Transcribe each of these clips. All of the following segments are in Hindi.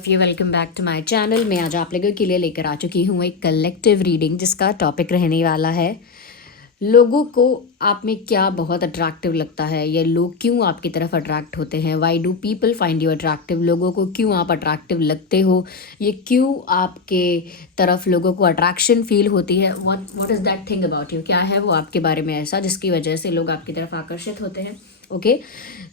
Of you, welcome back to my channel. मैं आज आप लोगों के लिए लेकर आ चुकी हूँ एक कलेक्टिव रीडिंग जिसका टॉपिक रहने वाला है लोगों को आप में क्या बहुत अट्रैक्टिव लगता है या लोग क्यों आपकी तरफ अट्रैक्ट होते हैं। Why do people find you attractive. लोगों को क्यों आप अट्रैक्टिव लगते हो, ये क्यों आपके तरफ लोगों को अट्रैक्शन फील होती है। What is that thing about you, क्या है वो आपके बारे में ऐसा जिसकी वजह से लोग आपकी तरफ आकर्षित होते हैं। ओके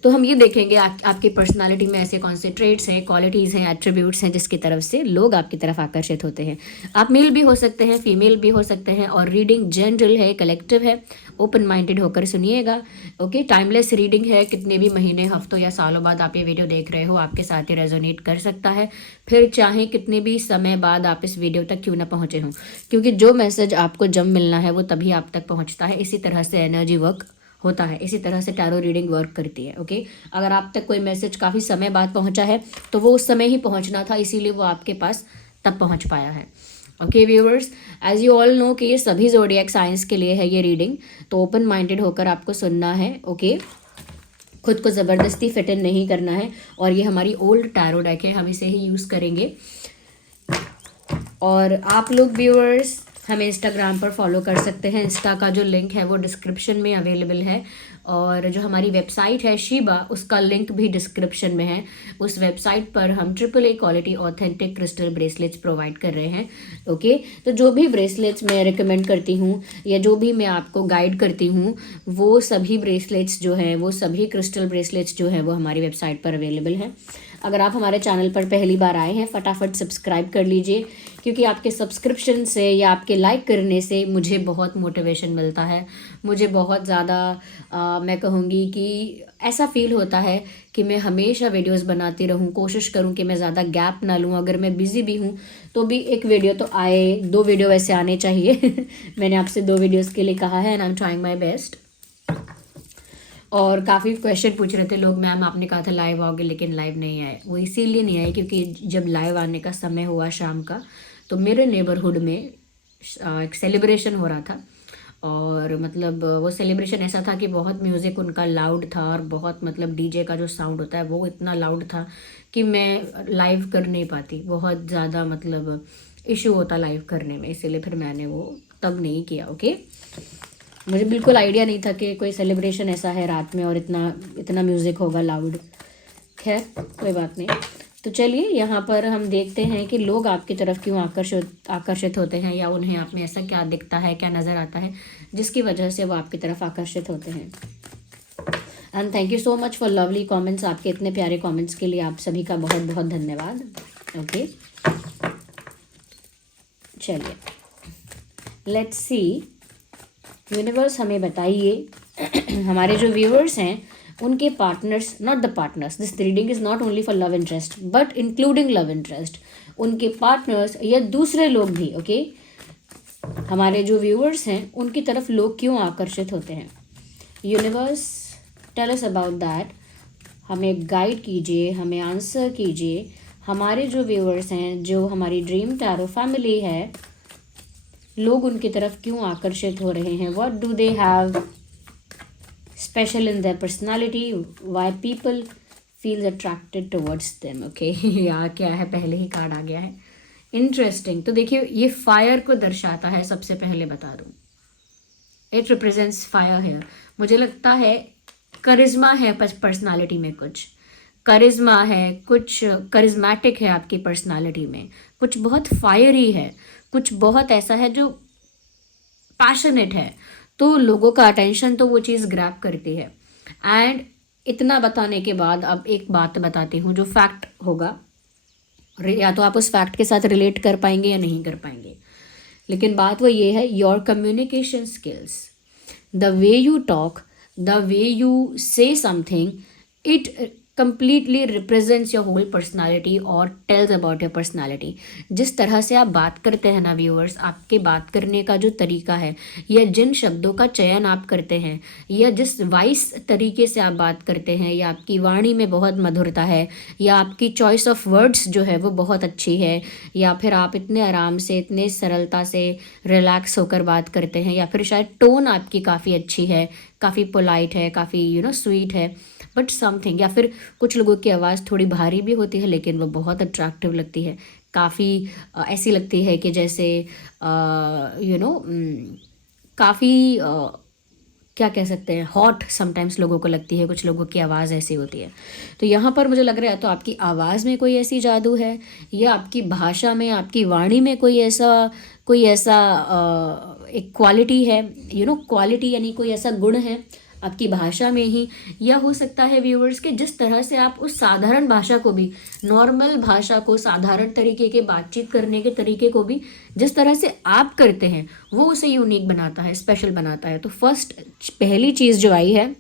तो हम ये देखेंगे आपकी पर्सनालिटी में ऐसे कौन से ट्रेड्स हैं, क्वालिटीज़ हैं, एट्रीब्यूट्स हैं जिसकी तरफ से लोग आपकी तरफ आकर्षित होते हैं। आप मेल भी हो सकते हैं, फीमेल भी हो सकते हैं, और रीडिंग जनरल है, कलेक्टिव है। ओपन माइंडेड होकर सुनिएगा। ओके टाइमलेस रीडिंग है, कितने भी महीने, हफ्तों या सालों बाद आप ये वीडियो देख रहे हो आपके साथ ही रेजोनेट कर सकता है, फिर चाहे कितने भी समय बाद आप इस वीडियो तक क्यों ना पहुँचे हों, क्योंकि जो मैसेज आपको जब मिलना है वो तभी आप तक पहुँचता है। इसी तरह से एनर्जी वर्क होता है, इसी तरह से टैरो रीडिंग वर्क करती है। ओके अगर आप तक कोई मैसेज काफ़ी समय बाद पहुंचा है तो वो उस समय ही पहुंचना था, इसीलिए वो आपके पास तब पहुंच पाया है। Okay viewers, as you all know कि ये सभी ज़ोडिएक साइंस के लिए है ये रीडिंग, तो ओपन माइंडेड होकर आपको सुनना है। ओके खुद को ज़बरदस्ती फिट इन नहीं करना है। और ये हमारी ओल्ड टैरो डेक है, हम इसे ही यूज़ करेंगे। और आप लोग व्यूअर्स हमें इंस्टाग्राम पर फॉलो कर सकते हैं। इंस्टा का जो लिंक है वो डिस्क्रिप्शन में अवेलेबल है, और जो हमारी वेबसाइट है शीबा, उसका लिंक भी डिस्क्रिप्शन में है। उस वेबसाइट पर हम AAA quality authentic crystal bracelets provide कर रहे हैं। ओके तो जो भी ब्रेसलेट्स मैं रिकमेंड करती हूँ या जो भी मैं आपको गाइड करती हूँ, वो सभी ब्रेसलेट्स जो हैं, वो सभी क्रिस्टल ब्रेसलेट्स जो हैं वो हमारी वेबसाइट पर अवेलेबल हैं। अगर आप हमारे चैनल पर पहली बार आए हैं, फटाफट सब्सक्राइब कर लीजिए, क्योंकि आपके सब्सक्रिप्शन से या आपके लाइक करने से मुझे बहुत मोटिवेशन मिलता है। मुझे बहुत ज़्यादा मैं कहूँगी कि ऐसा फील होता है कि मैं हमेशा वीडियोस बनाती रहूँ, कोशिश करूँ कि मैं ज़्यादा गैप ना लूँ। अगर मैं बिज़ी भी हूँ तो भी एक वीडियो तो आए, 2 वीडियो वैसे आने चाहिए मैंने आपसे 2 वीडियोज़ के लिए कहा है, and I am trying my best. और काफ़ी क्वेश्चन पूछ रहे थे लोग, मैम आपने कहा था लाइव आओगे लेकिन लाइव नहीं आए। वो इसीलिए नहीं आए क्योंकि जब लाइव आने का समय हुआ शाम का, तो मेरे नेबरहुड में एक सेलिब्रेशन हो रहा था। और मतलब वो सेलिब्रेशन ऐसा था कि बहुत म्यूज़िक उनका लाउड था, और बहुत मतलब डीजे का जो साउंड होता है वो इतना लाउड था कि मैं लाइव कर नहीं पाती। बहुत ज़्यादा मतलब इशू होता लाइव करने में, इसीलिए फिर मैंने वो तब नहीं किया। ओके मुझे बिल्कुल आइडिया नहीं था कि कोई सेलिब्रेशन ऐसा है रात में और इतना इतना म्यूज़िक होगा लाउड। खैर कोई बात नहीं। तो चलिए यहाँ पर हम देखते हैं कि लोग आपकी तरफ क्यों आकर्षित होते हैं, या उन्हें आप में ऐसा क्या दिखता है, क्या नज़र आता है जिसकी वजह से वो आपकी तरफ आकर्षित होते हैं। And thank you so much for lovely comments. आपके इतने प्यारे कमेंट्स के लिए आप सभी का बहुत बहुत धन्यवाद। ओके चलिए लेट्स सी, यूनिवर्स हमें बताइए हमारे जो व्यूअर्स हैं उनके partners, not the partners, this reading is not only for love interest but including love interest, उनके पार्टनर्स या दूसरे लोग भी। ओके हमारे जो व्यूअर्स हैं उनकी तरफ लोग क्यों आकर्षित होते हैं। Universe tell us about that, हमें गाइड कीजिए, हमें आंसर कीजिए। हमारे जो व्यूअर्स हैं, जो हमारी ड्रीम टैरो फैमिली है, लोग उनकी तरफ क्यों आकर्षित हो रहे हैं। What do they have special in their personality, why people feels attracted towards them. Okay या क्या है, पहले ही कार्ड आ गया है, इंटरेस्टिंग। तो देखिए ये फायर को दर्शाता है, सबसे पहले बता दूं, इट रिप्रेजेंट्स फायर है। मुझे लगता है करिश्मा है पर्सनालिटी में, कुछ करिश्मा है, कुछ करिश्मेटिक है आपकी पर्सनालिटी में, कुछ बहुत फायरी है, कुछ बहुत ऐसा है जो पैशनेट है, तो लोगों का अटेंशन तो वो चीज़ ग्रैब करती है। एंड इतना बताने के बाद अब एक बात बताती हूँ जो फैक्ट होगा, या तो आप उस फैक्ट के साथ रिलेट कर पाएंगे या नहीं कर पाएंगे, लेकिन बात वो ये है, your communication skills, the way you talk, the way you से something, it completely represents your whole personality और tells about your personality। जिस तरह से आप बात करते हैं ना व्यूअर्स, आपके बात करने का जो तरीका है, या जिन शब्दों का चयन आप करते हैं, या जिस वाइस तरीके से आप बात करते हैं, या आपकी वाणी में बहुत मधुरता है, या आपकी चॉइस ऑफ वर्ड्स जो है वो बहुत अच्छी है, या फिर आप इतने आराम से, इतने सरलता से रिलैक्स होकर बात करते हैं, या फिर शायद टोन आपकी काफ़ी अच्छी है, काफ़ी पोलाइट है, काफ़ी स्वीट है, बट समथिंग, या फिर कुछ लोगों की आवाज़ थोड़ी भारी भी होती है लेकिन वो बहुत अट्रैक्टिव लगती है, काफ़ी ऐसी लगती है कि जैसे काफ़ी क्या कह सकते हैं, हॉट समटाइम्स लोगों को लगती है, कुछ लोगों की आवाज़ ऐसी होती है। तो यहाँ पर मुझे लग रहा है तो आपकी आवाज़ में कोई ऐसी जादू है, या आपकी भाषा में, आपकी वाणी में कोई ऐसा एक क्वालिटी है, क्वालिटी यानी कोई ऐसा गुण है आपकी भाषा में ही, या हो सकता है व्यूअर्स के जिस तरह से आप उस साधारण भाषा को भी, नॉर्मल भाषा को, साधारण तरीके के बातचीत करने के तरीके को भी जिस तरह से आप करते हैं वो उसे यूनिक बनाता है, स्पेशल बनाता है। तो पहली चीज़ जो आई है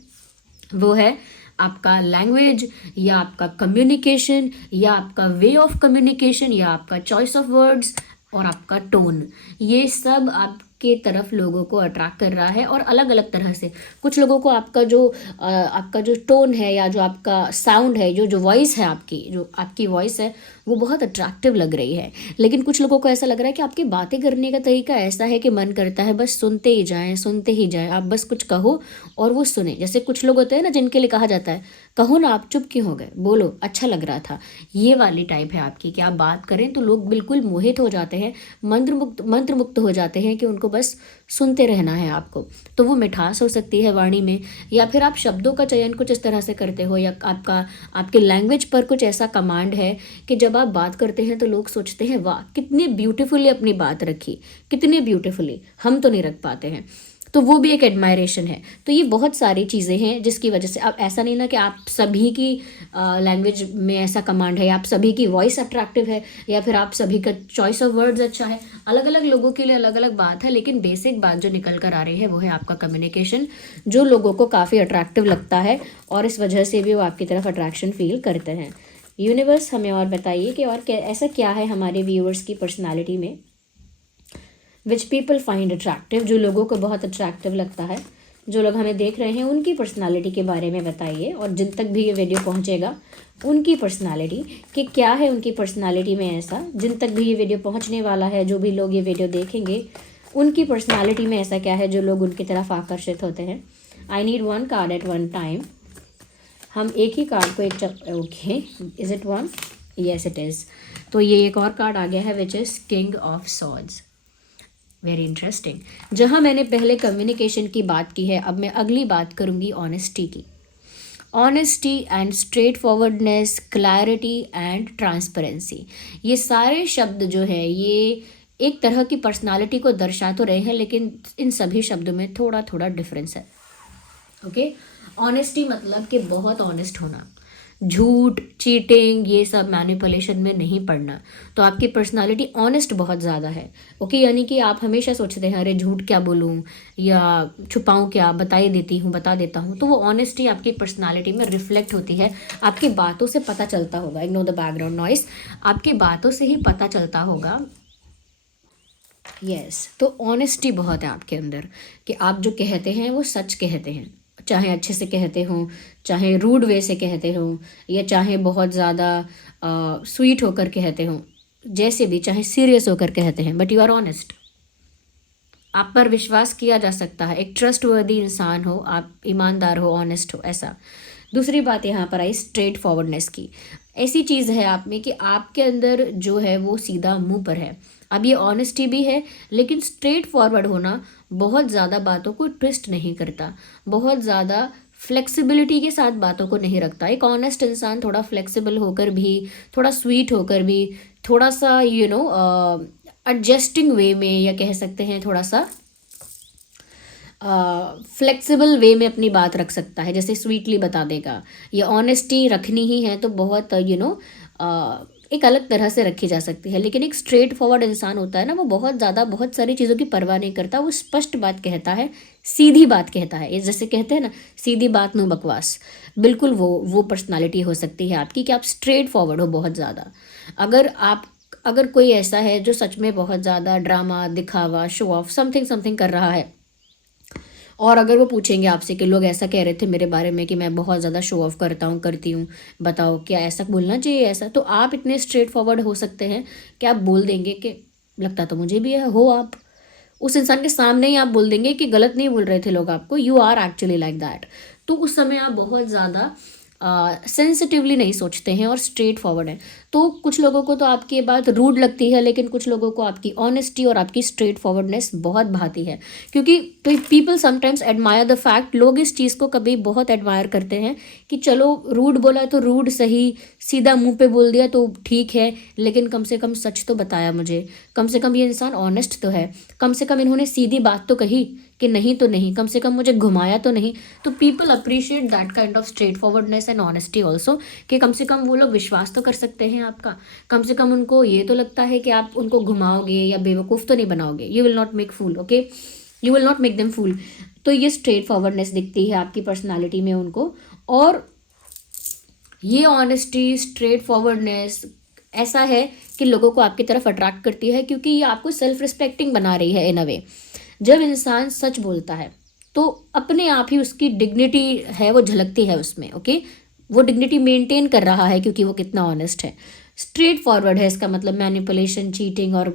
वो है आपका लैंग्वेज, या आपका कम्युनिकेशन, या आपका वे ऑफ कम्युनिकेशन, या आपका चॉइस ऑफ वर्ड्स, और आपका टोन। ये सब आपके तरफ लोगों को अट्रैक्ट कर रहा है, और अलग अलग तरह से। कुछ लोगों को आपका जो टोन है, या जो आपका साउंड है, जो वॉइस है, जो आपकी वॉइस है वो बहुत अट्रैक्टिव लग रही है। लेकिन कुछ लोगों को ऐसा लग रहा है कि आपकी बातें करने का तरीका ऐसा है कि मन करता है बस सुनते ही जाएं, सुनते ही जाएं, आप बस कुछ कहो और वो सुने। जैसे कुछ लोग होते हैं ना जिनके लिए कहा जाता है, कहो ना, आप चुप क्यों हो गए, बोलो, अच्छा लग रहा था। ये वाली टाइप है आपकी कि आप बात करें तो लोग बिल्कुल मोहित हो जाते हैं, मंत्रमुग्ध हो जाते हैं कि उनको बस सुनते रहना है आपको। तो वो मिठास हो सकती है वाणी में, या फिर आप शब्दों का चयन कुछ इस तरह से करते हो, या आपके लैंग्वेज पर कुछ ऐसा कमांड है कि जब आप बात करते हैं तो लोग सोचते हैं वाह कितनी ब्यूटीफुली अपनी बात रखी, कितनी ब्यूटीफुली, हम तो नहीं रख पाते हैं। तो वो भी एक एडमायरेशन है। तो ये बहुत सारी चीज़ें हैं जिसकी वजह से, अब ऐसा नहीं ना कि आप सभी की लैंग्वेज में ऐसा कमांड है, या आप सभी की वॉइस अट्रैक्टिव है, या फिर आप सभी का चॉइस ऑफ वर्ड्स अच्छा है। अलग अलग लोगों के लिए अलग अलग बात है, लेकिन बेसिक बात जो निकल कर आ रही है वो है आपका कम्युनिकेशन, जो लोगों को काफ़ी अट्रैक्टिव लगता है, और इस वजह से भी वो आपकी तरफ अट्रैक्शन फील करते हैं। यूनिवर्स हमें और बताइए कि और ऐसा क्या है हमारे व्यूअर्स की पर्सनालिटी में विच पीपल फाइंड अट्रैक्टिव, जो लोगों को बहुत अट्रैक्टिव लगता है। जो लोग हमें देख रहे हैं उनकी पर्सनालिटी के बारे में बताइए, और जिन तक भी ये वीडियो पहुंचेगा उनकी पर्सनालिटी कि क्या है उनकी पर्सनालिटी में ऐसा, जिन तक भी ये वीडियो पहुंचने वाला है, जो भी लोग ये वीडियो देखेंगे उनकी पर्सनालिटी में ऐसा क्या है जो लोग उनकी तरफ आकर्षित होते हैं। I need one card at one time. हम एक ही कार्ड को okay, is it one? Yes it is. तो ये एक और कार्ड आ गया है which is king of swords. Very interesting. जहाँ मैंने पहले कम्युनिकेशन की बात की है, अब मैं अगली बात करूँगी ऑनेस्टी की। Honesty and straight forwardness, clarity and transparency, ये सारे शब्द जो है ये एक तरह की पर्सनालिटी को दर्शा तो रहे हैं, लेकिन इन सभी शब्दों में थोड़ा थोड़ा डिफरेंस है। ओके, ऑनेस्टी मतलब कि बहुत ऑनेस्ट होना, झूठ, चीटिंग, ये सब मैनिपुलेशन में नहीं पड़ना। तो आपकी पर्सनालिटी ऑनेस्ट बहुत ज़्यादा है। ओके, यानी कि आप हमेशा सोचते हैं अरे झूठ क्या बोलूँ या छुपाऊँ क्या, बता देता हूँ। तो वो ऑनेस्टी आपकी पर्सनालिटी में रिफ्लेक्ट होती है, आपकी बातों से पता चलता होगा। इग्नोर द बैकग्राउंड नॉइस, आपकी बातों से ही पता चलता होगा। यस, तो ऑनेस्टी बहुत है आपके अंदर कि आप जो कहते हैं वो सच कहते हैं, चाहे अच्छे से कहते हों, चाहे रूड वे से कहते हों, या चाहे बहुत ज़्यादा स्वीट होकर कहते हों, जैसे भी, चाहे सीरियस होकर कहते हैं, बट यू आर ऑनेस्ट। आप पर विश्वास किया जा सकता है, एक ट्रस्टवर्दी इंसान हो आप, ईमानदार हो, ऑनेस्ट हो, ऐसा। दूसरी बात यहाँ पर आई स्ट्रेट फॉरवर्डनेस की। ऐसी चीज़ है आप में कि आपके अंदर जो है वो सीधा मुंह पर है। अब ये ऑनेस्टी भी है, लेकिन स्ट्रेट फॉरवर्ड होना, बहुत ज़्यादा बातों को ट्विस्ट नहीं करता, बहुत ज़्यादा फ्लेक्सिबिलिटी के साथ बातों को नहीं रखता। एक ऑनेस्ट इंसान थोड़ा फ्लेक्सिबल होकर भी, थोड़ा स्वीट होकर भी, थोड़ा सा एडजस्टिंग वे में, या कह सकते हैं थोड़ा सा फ्लेक्सिबल वे में अपनी बात रख सकता है, जैसे स्वीटली बता देगा। ये ऑनेस्टी रखनी ही है तो बहुत एक अलग तरह से रखी जा सकती है। लेकिन एक स्ट्रेट फॉरवर्ड इंसान होता है ना, वो बहुत ज़्यादा बहुत सारी चीज़ों की परवाह नहीं करता, वो स्पष्ट बात कहता है, सीधी बात कहता है। ये जैसे कहते हैं ना, सीधी बात नो बकवास, बिल्कुल वो पर्सनालिटी हो सकती है आपकी कि आप स्ट्रेट फॉरवर्ड हो बहुत ज़्यादा। अगर कोई ऐसा है जो सच में बहुत ज़्यादा ड्रामा, दिखावा, शो ऑफ, समथिंग कर रहा है, और अगर वो पूछेंगे आपसे कि लोग ऐसा कह रहे थे मेरे बारे में कि मैं बहुत ज़्यादा शो ऑफ करती हूँ, बताओ क्या ऐसा बोलना चाहिए ऐसा, तो आप इतने स्ट्रेट फॉरवर्ड हो सकते हैं कि आप बोल देंगे कि लगता तो मुझे भी है, हो आप उस इंसान के सामने ही आप बोल देंगे कि गलत नहीं बोल रहे थे लोग आपको, you are actually like that. तो उस समय आप बहुत ज़्यादा सेंसिटिवली नहीं सोचते हैं और स्ट्रेट फॉरवर्ड हैं। तो कुछ लोगों को तो आपकी ये बात रूड लगती है, लेकिन कुछ लोगों को आपकी ऑनेस्टी और आपकी स्ट्रेट फॉरवर्डनेस बहुत भाती है, क्योंकि people sometimes admire the fact, लोग इस चीज़ को कभी बहुत एडमायर करते हैं कि चलो रूड बोला तो रूड सही, सीधा मुंह पे बोल दिया तो ठीक है, लेकिन कम से कम सच तो बताया मुझे, कम से कम ये इंसान ऑनेस्ट तो है, कम से कम इन्होंने सीधी बात तो कही कि नहीं तो नहीं, कम से कम मुझे घुमाया तो नहीं। तो people appreciate that kind of straight forwardness and honesty also, कि कम से कम वो लोग विश्वास तो कर सकते हैं आपका, कम से कम उनको ये तो लगता है कि आप उनको घुमाओगे या बेवकूफ़ तो नहीं बनाओगे, you will not make fool, okay, you will not make them fool. तो ये स्ट्रेट फॉरवर्डनेस दिखती है आपकी पर्सनालिटी में उनको, और ये ऑनेस्टी स्ट्रेट फॉरवर्डनेस ऐसा है कि लोगों को आपकी तरफ अट्रैक्ट करती है, क्योंकि ये आपको सेल्फ रिस्पेक्टिंग बना रही है इन अ वे। जब इंसान सच बोलता है तो अपने आप ही उसकी डिग्निटी है वो झलकती है उसमें, ओके, वो डिग्निटी मेंटेन कर रहा है क्योंकि वो कितना ऑनेस्ट है। स्ट्रेट फॉरवर्ड है, इसका मतलब मैनिपुलेशन, चीटिंग और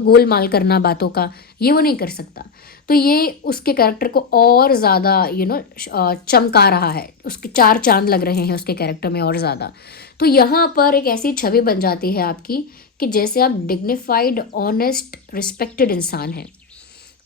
गोलमाल करना बातों का, ये वो नहीं कर सकता। तो ये उसके कैरेक्टर को और ज़्यादा चमका रहा है, उसके चार चांद लग रहे हैं उसके कैरेक्टर में और ज़्यादा। तो यहाँ पर एक ऐसी छवि बन जाती है आपकी कि जैसे आप डिग्निफाइड, ऑनेस्ट, रिस्पेक्टेड इंसान हैं।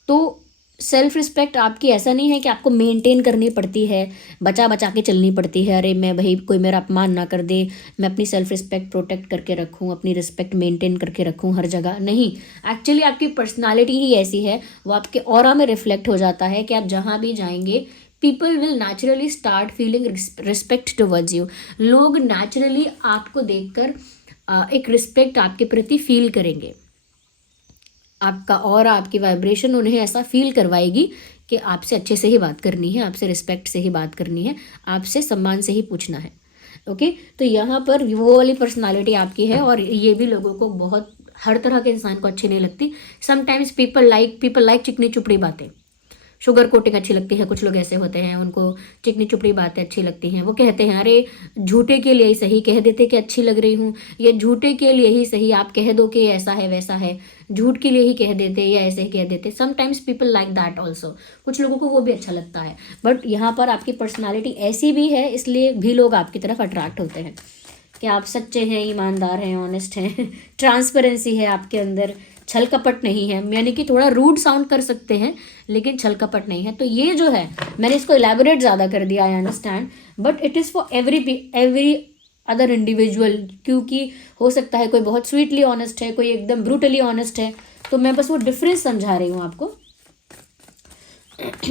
तो सेल्फ रिस्पेक्ट आपकी ऐसा नहीं है कि आपको मेंटेन करनी पड़ती है, बचा बचा के चलनी पड़ती है, अरे मैं भाई कोई मेरा अपमान ना कर दे, मैं अपनी सेल्फ रिस्पेक्ट प्रोटेक्ट करके रखूँ, अपनी रिस्पेक्ट मेंटेन करके रखूँ हर जगह, नहीं। एक्चुअली आपकी पर्सनालिटी ही ऐसी है, वो आपके ऑरा में रिफ्लेक्ट हो जाता है कि आप जहाँ भी जाएंगे people will naturally start feeling respect towards you. लोग नेचुरली आपको देखकर एक रिस्पेक्ट आपके प्रति फील करेंगे, आपका और आपकी वाइब्रेशन उन्हें ऐसा फील करवाएगी कि आपसे अच्छे से ही बात करनी है, आपसे रिस्पेक्ट से ही बात करनी है, आपसे सम्मान से ही पूछना है, ओके। तो यहाँ पर वो वाली पर्सनालिटी आपकी है, और ये भी लोगों को बहुत, हर तरह के इंसान को अच्छी नहीं लगती। समटाइम्स पीपल लाइक चिकनी चुपड़ी बातें, शुगर कोटिंग अच्छी लगती है, कुछ लोग ऐसे होते हैं उनको चिकनी चुपड़ी बातें अच्छी लगती हैं। वो कहते हैं अरे झूठे के लिए ही सही कह देते कि अच्छी लग रही हूँ, ये झूठे के लिए ही सही आप कह दो कि ऐसा है वैसा है, झूठ के लिए ही कह देते या ऐसे ही कह देते। Sometimes people like that also, कुछ लोगों को वो भी अच्छा लगता है। बट यहाँ पर आपकी पर्सनैलिटी ऐसी भी है, इसलिए भी लोग आपकी तरफ अट्रैक्ट होते हैं कि आप सच्चे हैं, ईमानदार हैं, ऑनेस्ट हैं, ट्रांसपेरेंसी है आपके अंदर, छल कपट नहीं है, यानी कि थोड़ा रूड साउंड कर सकते हैं लेकिन छल कपट नहीं है। तो ये जो है, मैंने इसको इलेबोरेट ज़्यादा कर दिया, I understand, but it is for every other individual, क्योंकि हो सकता है कोई बहुत स्वीटली ऑनेस्ट है, कोई एकदम ब्रूटली ऑनेस्ट है, तो मैं बस वो डिफरेंस समझा रही हूँ आपको।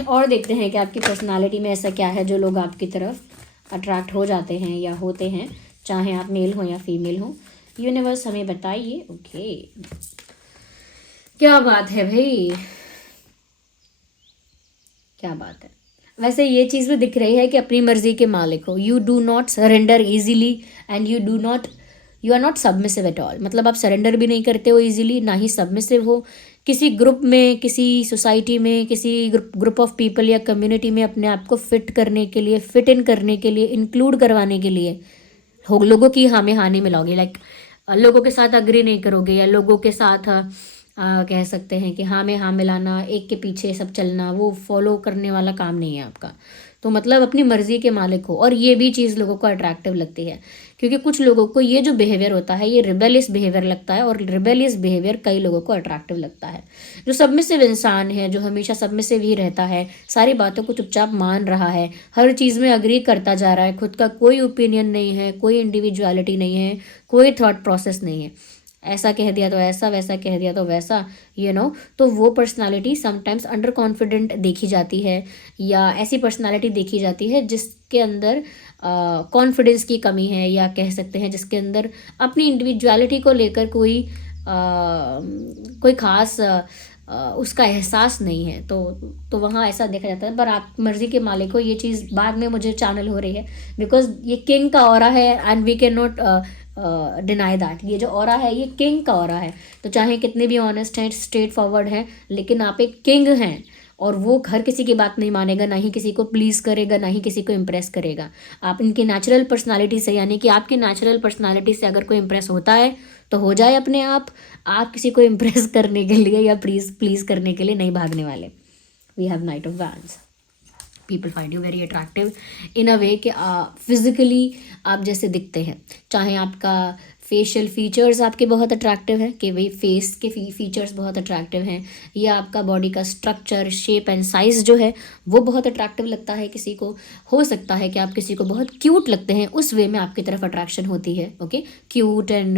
और देखते हैं कि आपकी पर्सनालिटी में ऐसा क्या है जो लोग आपकी तरफ अट्रैक्ट हो जाते हैं या होते हैं, चाहे आप मेल हो या फीमेल हो। यूनिवर्स हमें बताइए, ओके, क्या बात है भाई, क्या बात है। वैसे ये चीज़ भी दिख रही है कि अपनी मर्जी के मालिक हो, you do not surrender easily and you are not submissive at all. मतलब आप सरेंडर भी नहीं करते हो ईजिली, ना ही सबमिसिव हो। किसी ग्रुप में, किसी सोसाइटी में, किसी ग्रुप ऑफ पीपल या कम्युनिटी में अपने आप को फिट करने के लिए, फिट इन करने के लिए, इंक्लूड करवाने के लिए लोगों की हाँ में हाँ नहीं मिलाओगे। लाइक लोगों के साथ अग्री नहीं करोगे, या लोगों के साथ कह सकते हैं कि हाँ में हाँ मिलाना, एक के पीछे सब चलना, वो फॉलो करने वाला काम नहीं है आपका। तो मतलब अपनी मर्जी के मालिक हो। और ये भी चीज़ लोगों को अट्रैक्टिव लगती है, क्योंकि कुछ लोगों को ये जो बिहेवियर होता है ये रिबेलियस बिहेवियर लगता है, और रिबेलियस बिहेवियर कई लोगों को अट्रैक्टिव लगता है। जो सबमिसिव इंसान है, जो हमेशा सबमिसिव ही रहता है, सारी बातों को चुपचाप मान रहा है, हर चीज़ में अग्री करता जा रहा है, खुद का कोई ओपिनियन नहीं है, कोई इंडिविजुअलिटी नहीं है, कोई थॉट प्रोसेस नहीं है, ऐसा कह दिया तो ऐसा, वैसा कह दिया तो वैसा, तो वो पर्सनालिटी समटाइम्स अंडर कॉन्फिडेंट देखी जाती है, या ऐसी पर्सनालिटी देखी जाती है जिसके अंदर कॉन्फिडेंस की कमी है, या कह सकते हैं जिसके अंदर अपनी इंडिविजुअलिटी को लेकर कोई खास उसका एहसास नहीं है। तो वहाँ ऐसा देखा जाता है। पर आप मर्जी के मालिक हो, ये चीज़ बाद में मुझे चैनल हो रही है, बिकॉज ये किंग का ऑरा है and we can not deny that. ये जो ऑरा है ये किंग का ऑरा है। तो चाहे कितने भी ऑनेस्ट हैं, स्ट्रेट फॉरवर्ड हैं, लेकिन आप एक किंग हैं, और वो हर किसी की बात नहीं मानेगा, ना ही किसी को प्लीज़ करेगा, ना ही किसी को इम्प्रेस करेगा। आप इनकी नेचुरल पर्सनालिटी से, यानी कि आपकी नेचुरल पर्सनालिटी से अगर कोई इम्प्रेस होता है तो हो जाए अपने आप किसी को इम्प्रेस करने के लिए या प्लीज़ करने के लिए नहीं भागने वाले। We have knight of wands. People find you very attractive in a way कि फिजिकली आप जैसे दिखते हैं, चाहे आपका फेशियल फीचर्स आपके बहुत अट्रैक्टिव हैं कि भाई फेस के फीचर्स बहुत अट्रैक्टिव हैं, या आपका बॉडी का स्ट्रक्चर, शेप एंड साइज़ जो है वो बहुत अट्रैक्टिव लगता है किसी को। हो सकता है कि आप किसी को बहुत क्यूट लगते हैं, उस वे में आपकी तरफ अट्रैक्शन होती है। Okay, cute and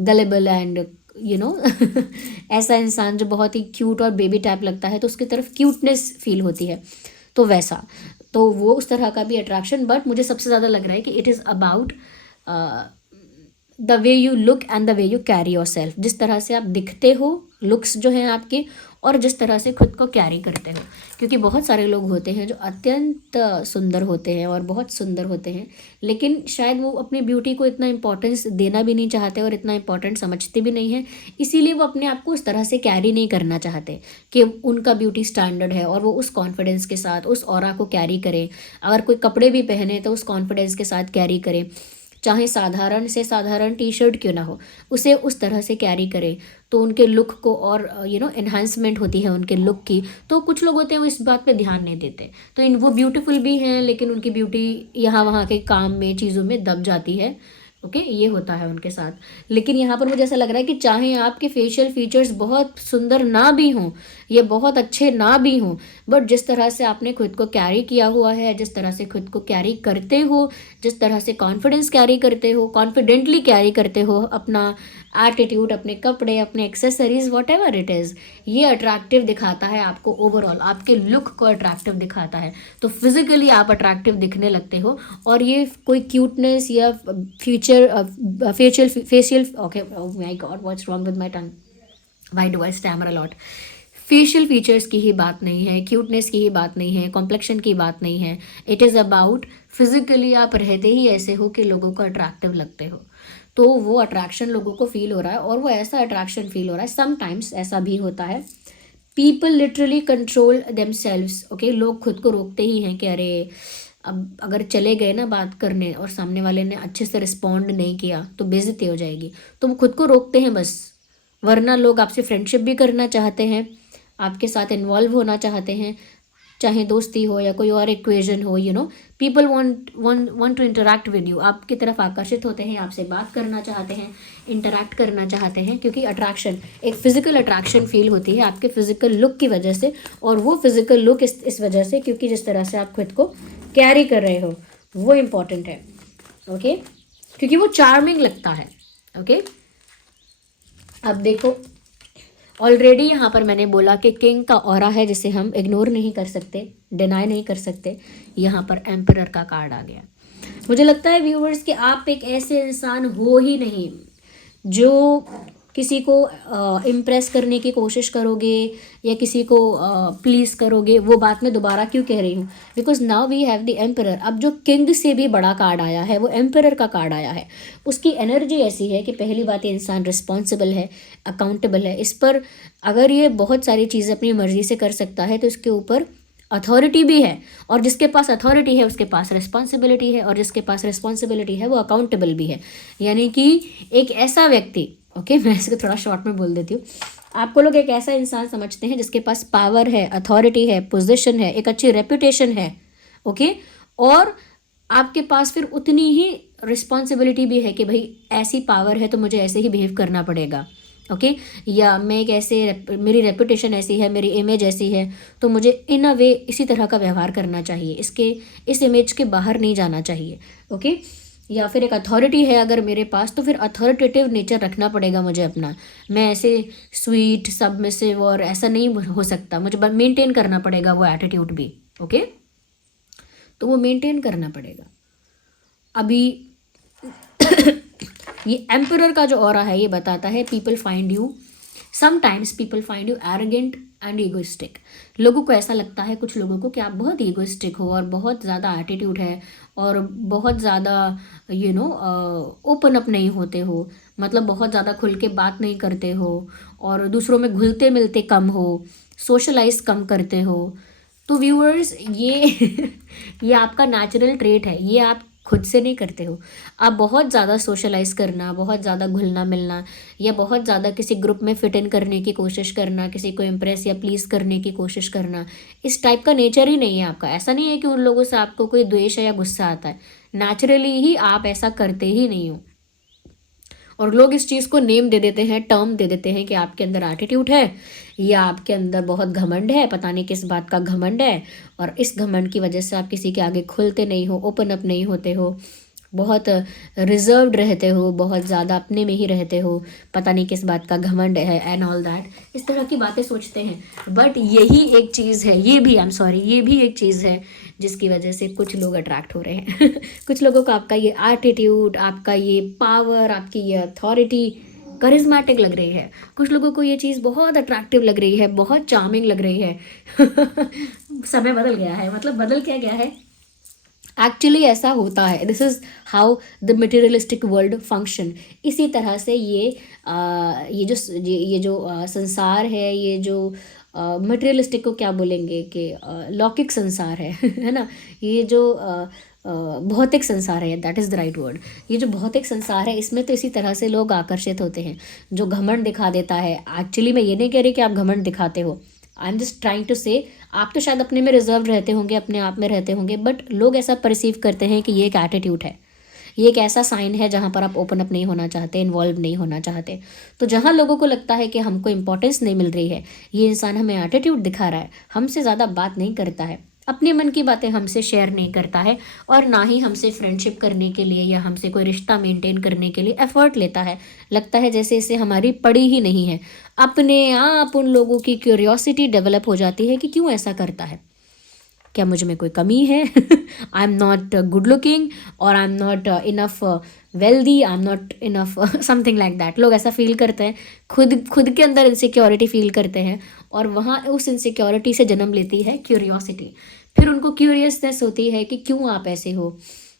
गलेबल and you know ऐसा इंसान जो बहुत ही क्यूट और बेबी टाइप लगता है तो उसकी तरफ क्यूटनेस फील होती है, तो वैसा, तो वो उस तरह का भी अट्रैक्शन। बट मुझे सबसे ज़्यादा लग रहा है कि it is about the way you look and the way you carry your self, जिस तरह से आप दिखते हो, लुक्स जो हैं आपके, और जिस तरह से खुद को कैरी करते हो। क्योंकि बहुत सारे लोग होते हैं जो अत्यंत सुंदर होते हैं और बहुत सुंदर होते हैं, लेकिन शायद वो अपनी ब्यूटी को इतना इम्पोर्टेंस देना भी नहीं चाहते और इतना इम्पोर्टेंट समझते भी नहीं हैं, इसीलिए वो अपने आप को उस तरह से कैरी नहीं करना चाहते कि उनका ब्यूटी स्टैंडर्ड है और वो उस कॉन्फिडेंस के साथ उस ऑरा को कैरी करें। अगर कोई कपड़े भी पहने तो उस कॉन्फिडेंस के साथ कैरी करें, चाहे साधारण से साधारण टी शर्ट क्यों ना हो, उसे उस तरह से कैरी करें तो उनके लुक को और एनहांसमेंट होती है उनके लुक की। तो कुछ लोग होते हैं वो इस बात पे ध्यान नहीं देते, तो वो ब्यूटीफुल भी हैं लेकिन उनकी ब्यूटी यहाँ वहाँ के काम में, चीज़ों में दब जाती है। ओके, ये होता है उनके साथ। लेकिन यहाँ पर मुझे ऐसा लग रहा है कि चाहे आपके फेशियल फीचर्स बहुत सुंदर ना भी हों, ये बहुत अच्छे ना भी हों, बट जिस तरह से आपने खुद को कैरी किया हुआ है, जिस तरह से खुद को कैरी करते हो, जिस तरह से कॉन्फिडेंस कैरी करते हो, कॉन्फिडेंटली कैरी करते हो, अपना एटीट्यूड, अपने कपड़े, अपने accessories, what ever it is, ये अट्रैक्टिव दिखाता है आपको। ओवरऑल आपके लुक को अट्रैक्टिव दिखाता है, तो फिजिकली आप अट्रैक्टिव दिखने लगते हो। और ये कोई क्यूटनेस या facial okay, oh my God, what's wrong with my tongue, why do I stammer a lot. Facial features की ही बात नहीं है, क्यूटनेस की ही बात नहीं है, कॉम्प्लेक्शन की बात नहीं है। इट इज़ अबाउट फिजिकली आप रहते ही ऐसे हो कि लोगों को अट्रैक्टिव लगते हो, तो वो अट्रैक्शन लोगों को फील हो रहा है। और वो ऐसा अट्रैक्शन फील हो रहा है, समटाइम्स ऐसा भी होता है, people literally control themselves. Okay, लोग खुद को रोकते ही हैं कि अरे अब अगर चले गए ना बात करने और सामने वाले ने अच्छे से रिस्पॉन्ड नहीं किया तो बेइज्जती हो जाएगी, तो वो खुद को रोकते हैं बस। वरना लोग आपसे फ्रेंडशिप भी करना चाहते हैं, आपके साथ इन्वॉल्व होना चाहते हैं, चाहे दोस्ती हो या कोई और इक्वेजन हो, people want to interact with you, आपकी तरफ आकर्षित होते हैं, आपसे बात करना चाहते हैं, इंटरैक्ट करना चाहते हैं, क्योंकि अट्रैक्शन, एक फिजिकल अट्रैक्शन फील होती है आपके फिजिकल लुक की वजह से। और वो फिजिकल लुक इस वजह से, क्योंकि जिस तरह से आप खुद को कैरी कर रहे हो वो इम्पॉर्टेंट है। ओके, क्योंकि वो चार्मिंग लगता है। ओके, अब देखो, ऑलरेडी यहाँ पर मैंने बोला कि किंग का ऑरा है जिसे हम इग्नोर नहीं कर सकते, डिनाई नहीं कर सकते। यहाँ पर एम्परर का कार्ड आ गया। मुझे लगता है व्यूवर्स कि आप एक ऐसे इंसान हो ही नहीं जो किसी को इम्प्रेस करने की कोशिश करोगे या किसी को प्लीज़ करोगे। वो बात मैं दोबारा क्यों कह रही हूँ, because now we have the emperor. अब जो किंग से भी बड़ा कार्ड आया है वो एम्परर का कार्ड आया है। उसकी एनर्जी ऐसी है कि पहली बात, ये इंसान रिस्पॉन्सिबल है, अकाउंटेबल है। इस पर अगर ये बहुत सारी चीज़ें अपनी मर्जी से कर सकता है तो इसके ऊपर अथॉरिटी भी है, और जिसके पास अथॉरिटी है उसके पास रिस्पॉन्सिबिलिटी है, और जिसके पास रिस्पॉन्सिबिलिटी है वो अकाउंटेबल भी है। यानी कि एक ऐसा व्यक्ति, ओके, मैं इसको थोड़ा शॉर्ट में बोल देती हूँ, आपको लोग एक ऐसा इंसान समझते हैं जिसके पास पावर है, अथॉरिटी है, पोजीशन है, एक अच्छी रेपुटेशन है। ओके, और आपके पास फिर उतनी ही रिस्पॉन्सिबिलिटी भी है कि भाई ऐसी पावर है तो मुझे ऐसे ही बिहेव करना पड़ेगा। ओके, या मैं एक ऐसे, मेरी रेपुटेशन ऐसी है, मेरी इमेज ऐसी है, तो मुझे इन अ वे इसी तरह का व्यवहार करना चाहिए, इस इमेज के बाहर नहीं जाना चाहिए। ओके, या फिर एक अथॉरिटी है अगर मेरे पास, तो फिर अथॉरिटेटिव नेचर रखना पड़ेगा मुझे अपना। मैं ऐसे स्वीट, सबमिसिव और ऐसा नहीं हो सकता, मुझे मेंटेन करना पड़ेगा वो एटीट्यूड भी। ओके, तो वो मेंटेन करना पड़ेगा। अभी ये एम्परर का जो ऑरा है ये बताता है people find you, sometimes people find you arrogant and egoistic. लोगों को ऐसा लगता है, कुछ लोगों को, कि आप बहुत ईगोइस्टिक हो और बहुत ज़्यादा एटीट्यूड है और बहुत ज़्यादा ओपन अप नहीं होते हो, मतलब बहुत ज़्यादा खुल के बात नहीं करते हो और दूसरों में घुलते मिलते कम हो, सोशलाइज कम करते हो। तो व्यूअर्स, ये ये आपका नेचुरल ट्रेट है, ये आप खुद से नहीं करते हो। आप बहुत ज़्यादा सोशलाइज करना, बहुत ज़्यादा घुलना मिलना, या बहुत ज़्यादा किसी ग्रुप में फिट इन करने की कोशिश करना, किसी को इम्प्रेस या प्लीज़ करने की कोशिश करना, इस टाइप का नेचर ही नहीं है आपका। ऐसा नहीं है कि उन लोगों से आपको कोई द्वेष है या गुस्सा आता है, नेचुरली ही आप ऐसा करते ही नहीं हो। और लोग इस चीज़ को नेम दे देते हैं, टर्म दे देते हैं कि आपके अंदर एटीट्यूड है, या आपके अंदर बहुत घमंड है, पता नहीं किस बात का घमंड है, और इस घमंड की वजह से आप किसी के आगे खुलते नहीं हो, ओपन अप नहीं होते हो, बहुत रिजर्व्ड रहते हो, बहुत ज़्यादा अपने में ही रहते हो, पता नहीं किस बात का घमंड है एंड ऑल दैट, इस तरह की बातें सोचते हैं। बट यही एक चीज़ है, ये भी एक चीज़ है जिसकी वजह से कुछ लोग अट्रैक्ट हो रहे हैं कुछ लोगों को आपका ये एटीट्यूड, आपका ये पावर, आपकी ये अथॉरिटी करिज्मेटिक लग रही है। कुछ लोगों को ये चीज़ बहुत अट्रैक्टिव लग रही है, बहुत चार्मिंग लग रही है समय बदल गया है, मतलब बदल क्या गया है, एक्चुअली ऐसा होता है। This is how the materialistic world function. इसी तरह से ये जो संसार है, ये जो मटेरियलिस्टिक को क्या बोलेंगे कि लौकिक संसार है है ना, ये जो भौतिक संसार है, that is the right word. ये जो भौतिक संसार है, इसमें तो इसी तरह से लोग आकर्षित होते हैं। जो घमंड दिखा देता है, एक्चुअली मैं ये नहीं कह रही कि आप घमंड दिखाते हो, I am just trying to say, आप तो शायद अपने में रिजर्व रहते होंगे, अपने आप में रहते होंगे, बट लोग ऐसा परसीव करते हैं कि ये एक एटीट्यूड है, ये एक ऐसा साइन है जहाँ पर आप ओपन अप नहीं होना चाहते, इन्वॉल्व नहीं होना चाहते। तो जहाँ लोगों को लगता है कि हमको इंपॉर्टेंस नहीं मिल रही है, ये इंसान हमें एटीट्यूड दिखा रहा है, हमसे ज़्यादा बात नहीं करता है, अपने मन की बातें हमसे शेयर नहीं करता है, और ना ही हमसे फ्रेंडशिप करने के लिए या हमसे कोई रिश्ता मेंटेन करने के लिए एफर्ट लेता है, लगता है जैसे इसे हमारी पड़ी ही नहीं है। अपने आप उन लोगों की क्यूरियोसिटी डेवलप हो जाती है कि क्यों ऐसा करता है, क्या मुझ में कोई कमी है I am not good looking, और I am not enough wealthy, I am not enough something like that. लोग ऐसा फील करते हैं, खुद के अंदर इनसिक्योरिटी फील करते हैं, और वहाँ उस इनसिक्योरिटी से जन्म लेती है क्यूरियोसिटी। फिर उनको क्यूरियसनेस होती है कि क्यों आप ऐसे हो,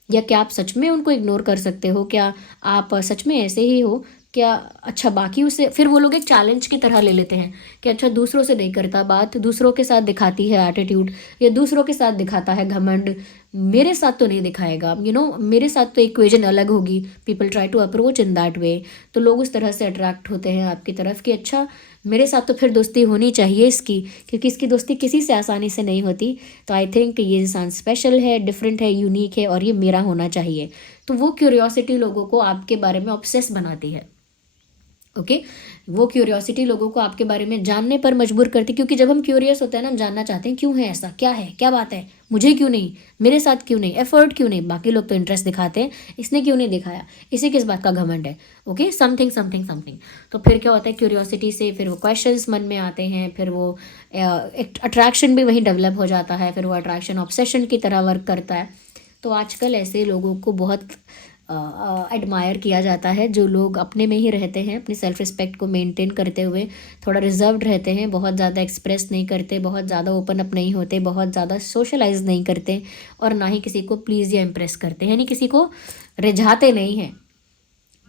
या क्या आप सच में उनको इग्नोर कर सकते हो, क्या आप सच में ऐसे ही हो क्या, अच्छा बाकी उसे, फिर वो लोग एक चैलेंज की तरह ले लेते हैं कि अच्छा दूसरों से नहीं करता बात, दूसरों के साथ दिखाती है एटीट्यूड, या दूसरों के साथ दिखाता है घमंड, मेरे साथ तो नहीं दिखाएगा, मेरे साथ तो इक्वेशन अलग होगी। People try to approach in that way. तो लोग उस तरह से अट्रैक्ट होते हैं आपकी तरफ कि अच्छा मेरे साथ तो फिर दोस्ती होनी चाहिए इसकी, क्योंकि इसकी दोस्ती किसी से आसानी से नहीं होती। तो आई थिंक ये इंसान स्पेशल है, डिफरेंट है, यूनिक है, और ये मेरा होना चाहिए। तो वो क्यूरियोसिटी लोगों को आपके बारे में ऑब्सेस बनाती है। ओके वो क्यूरियोसिटी लोगों को आपके बारे में जानने पर मजबूर करती, क्योंकि जब हम क्यूरियस होते हैं ना, हम जानना चाहते हैं क्यों है ऐसा, क्या है, क्या बात है, मुझे क्यों नहीं, मेरे साथ क्यों नहीं, एफर्ट क्यों नहीं, बाकी लोग तो इंटरेस्ट दिखाते हैं, इसने क्यों नहीं दिखाया, इसे किस बात का घमंड है, ओके समथिंग समथिंग समथिंग। तो फिर क्या होता है, क्यूरियोसिटी से फिर वो क्वेश्चंस मन में आते हैं, फिर वो एक अट्रैक्शन भी वहीं डेवलप हो जाता है, फिर वो अट्रैक्शन ऑब्सेशन की तरह वर्क करता है। तो आजकल ऐसे लोगों को बहुत एडमायर किया जाता है, जो लोग अपने में ही रहते हैं, अपनी सेल्फ रिस्पेक्ट को मेंटेन करते हुए थोड़ा रिजर्व्ड रहते हैं, बहुत ज़्यादा एक्सप्रेस नहीं करते, बहुत ज़्यादा ओपन अप नहीं होते, बहुत ज़्यादा सोशलाइज नहीं करते, और ना ही किसी को प्लीज़ या इम्प्रेस करते हैं, यानी किसी को रिझाते नहीं हैं,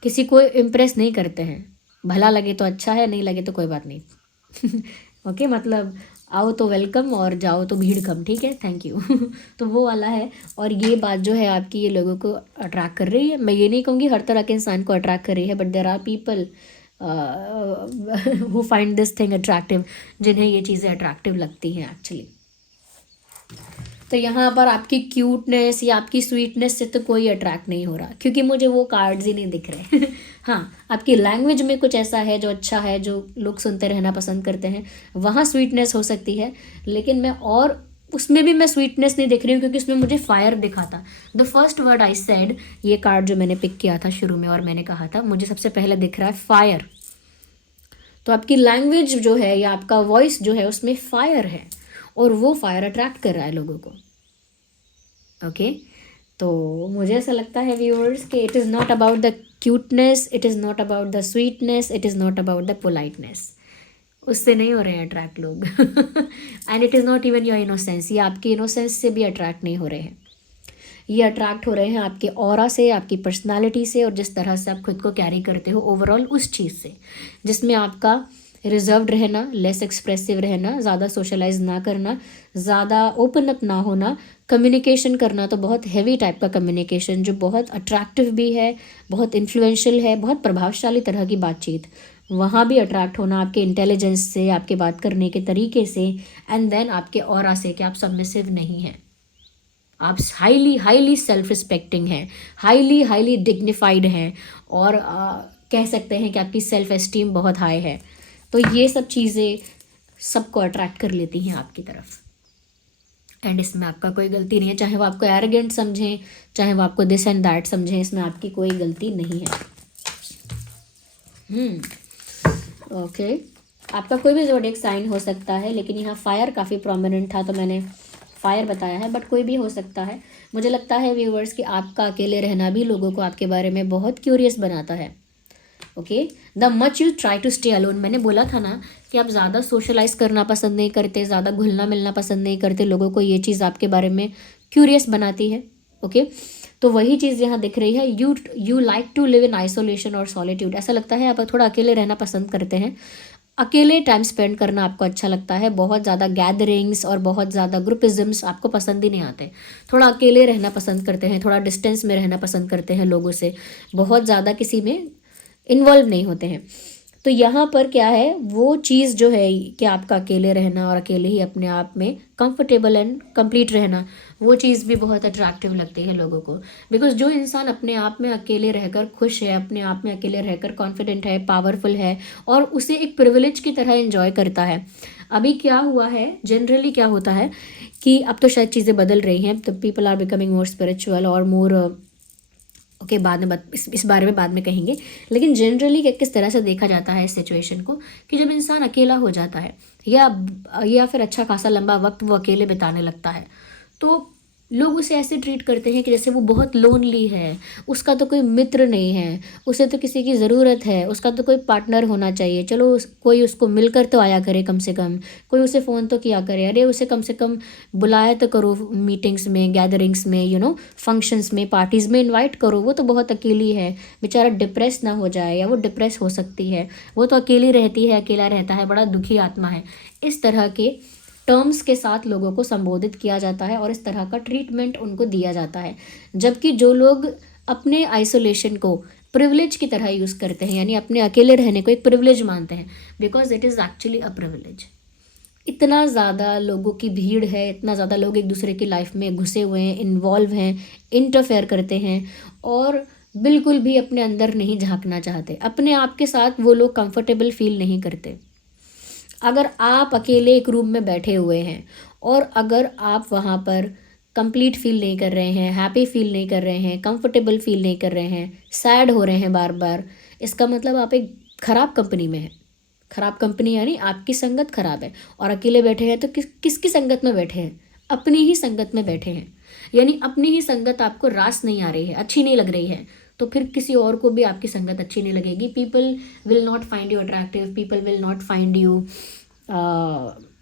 किसी को इम्प्रेस नहीं करते हैं। भला लगे तो अच्छा है, नहीं लगे तो कोई बात नहीं ओके मतलब आओ तो वेलकम और जाओ तो भीड़ कम, ठीक है, थैंक यू तो वो वाला है। और ये बात जो है आपकी, ये लोगों को अट्रैक्ट कर रही है। मैं ये नहीं कहूँगी हर तरह के इंसान को अट्रैक्ट कर रही है, but there are people who find this thing attractive, जिन्हें ये चीज़ें अट्रैक्टिव लगती हैं एक्चुअली। तो यहाँ पर आपकी क्यूटनेस या आपकी स्वीटनेस से तो कोई अट्रैक्ट नहीं हो रहा, क्योंकि मुझे वो कार्ड्स ही नहीं दिख रहे हाँ, आपकी लैंग्वेज में कुछ ऐसा है जो अच्छा है, जो लोग सुनते रहना पसंद करते हैं, वहाँ स्वीटनेस हो सकती है, लेकिन मैं और उसमें भी मैं स्वीटनेस नहीं देख रही हूँ, क्योंकि उसमें मुझे फायर दिखा था। The first word I said, ये कार्ड जो मैंने पिक किया था शुरू में, और मैंने कहा था मुझे सबसे पहले दिख रहा है फायर। तो आपकी लैंग्वेज जो है या आपका वॉइस जो है उसमें फायर है, और वो फायर अट्रैक्ट कर रहा है लोगों को। ओके तो मुझे ऐसा लगता है व्यूअर्स कि it is not about the cuteness, it is not about the sweetness, it is not about the politeness. उससे नहीं हो रहे हैं अट्रैक्ट लोग and it is not even your innocence, ये आपकी इनोसेंस से भी अट्रैक्ट नहीं हो रहे हैं। ये अट्रैक्ट हो रहे हैं आपके ऑरा से, आपकी पर्सनालिटी से, और जिस तरह से आप खुद को कैरी करते हो ओवरऑल उस चीज़ से, जिसमें आपका रिजर्व्ड रहना, लेस एक्सप्रेसिव रहना, ज़्यादा सोशलाइज ना करना, ज़्यादा ओपन अप ना होना, कम्युनिकेशन करना तो बहुत हैवी टाइप का कम्युनिकेशन जो बहुत अट्रैक्टिव भी है, बहुत इन्फ्लुएंशियल है, बहुत प्रभावशाली तरह की बातचीत, वहाँ भी अट्रैक्ट होना आपके इंटेलिजेंस से, आपके बात करने के तरीके से, एंड देन आपके ऑरा से कि आप सबमिसिव नहीं हैं, आप हाईली हाईली सेल्फ रिस्पेक्टिंग हैं, हाईली हाईली डिग्निफाइड हैं, और कह सकते हैं कि आपकी सेल्फ एस्टीम बहुत हाई है। तो ये सब चीज़ें सबको अट्रैक्ट कर लेती हैं आपकी तरफ, एंड इसमें आपका कोई गलती नहीं है, चाहे वो आपको एरोगेंट समझें, चाहे वो आपको दिस एंड दैट समझें, इसमें आपकी कोई गलती नहीं है। ओके, आपका कोई भी ज़ोडिएक साइन हो सकता है, लेकिन यहाँ फायर काफ़ी प्रोमिनेंट था तो मैंने फायर बताया है, बट कोई भी हो सकता है। मुझे लगता है व्यूवर्स कि आपका अकेले रहना भी लोगों को आपके बारे में बहुत क्यूरियस बनाता है। Okay, the much you try to stay alone, मैंने बोला था ना कि आप ज़्यादा सोशलाइज करना पसंद नहीं करते, ज़्यादा घुलना मिलना पसंद नहीं करते, लोगों को ये चीज़ आपके बारे में क्यूरियस बनाती है। ओके, तो वही चीज़ यहाँ दिख रही है, you like to live in isolation और सॉलिट्यूड, ऐसा लगता है आप थोड़ा अकेले रहना पसंद करते हैं, अकेले टाइम स्पेंड करना आपको अच्छा लगता है, बहुत ज़्यादा गैदरिंग्स और बहुत ज़्यादा ग्रुपिज़म्स आपको पसंद ही नहीं आते, थोड़ा अकेले रहना पसंद करते हैं, थोड़ा डिस्टेंस में रहना पसंद करते हैं लोगों से, बहुत ज़्यादा किसी में इन्वॉल्व नहीं होते हैं। तो यहाँ पर क्या है, वो चीज़ जो है कि आपका अकेले रहना और अकेले ही अपने आप में कंफर्टेबल एंड कंप्लीट रहना, वो चीज़ भी बहुत अट्रैक्टिव लगती है लोगों को। बिकॉज जो इंसान अपने आप में अकेले रहकर खुश है, अपने आप में अकेले रहकर कॉन्फिडेंट है, पावरफुल है, और उसे एक प्रिविलेज की तरह एंजॉय करता है। अभी क्या हुआ है, जनरली क्या होता है कि अब तो शायद चीज़ें बदल रही हैं, तो people are becoming more spiritual और मोर ओके, बाद में इस बारे में बाद में कहेंगे। लेकिन जनरली किस तरह से देखा जाता है इस सिचुएशन को, कि जब इंसान अकेला हो जाता है या फिर अच्छा खासा लंबा वक्त वो अकेले बिताने लगता है, तो लोग उसे ऐसे ट्रीट करते हैं कि जैसे वो बहुत लोनली है, उसका तो कोई मित्र नहीं है, उसे तो किसी की ज़रूरत है, उसका तो कोई पार्टनर होना चाहिए, चलो कोई उसको मिलकर तो आया करे, कम से कम कोई उसे फ़ोन तो किया करे, अरे उसे कम से कम बुलाया तो करो मीटिंग्स में, गैदरिंग्स में, फंक्शंस में, पार्टीज़ में इनवाइट करो, वो तो बहुत अकेली है, बेचारा डिप्रेस ना हो जाए, या वो डिप्रेस हो सकती है, वो तो अकेली रहती है, अकेला रहता है, बड़ा दुखी आत्मा है। इस तरह के टर्म्स के साथ लोगों को संबोधित किया जाता है और इस तरह का ट्रीटमेंट उनको दिया जाता है। जबकि जो लोग अपने आइसोलेशन को प्रिविलेज की तरह यूज़ करते हैं, यानी अपने अकेले रहने को एक प्रिविलेज मानते हैं, because it is actually a privilege. इतना ज़्यादा लोगों की भीड़ है, इतना ज़्यादा लोग एक दूसरे की लाइफ में घुसे हुए हैं, इन्वॉल्व हैं, इंटरफेयर करते हैं, और बिल्कुल भी अपने अंदर नहीं झांकना चाहते, अपने आप के साथ वो लोग कंफर्टेबल फील नहीं करते। अगर आप अकेले एक रूम में बैठे हुए हैं और अगर आप वहाँ पर कंप्लीट फील नहीं कर रहे हैं, हैप्पी फील नहीं कर रहे हैं, कंफर्टेबल फील नहीं कर रहे हैं, सैड हो रहे हैं बार बार, इसका मतलब आप एक ख़राब कंपनी में हैं। ख़राब कंपनी यानी आपकी संगत ख़राब है, और अकेले बैठे हैं तो किसकी संगत में बैठे हैं? अपनी ही संगत में बैठे हैं, यानी अपनी ही संगत आपको रास नहीं आ रही है, अच्छी नहीं लग रही है, तो फिर किसी और को भी आपकी संगत अच्छी नहीं लगेगी। People will not find you attractive, people will not find you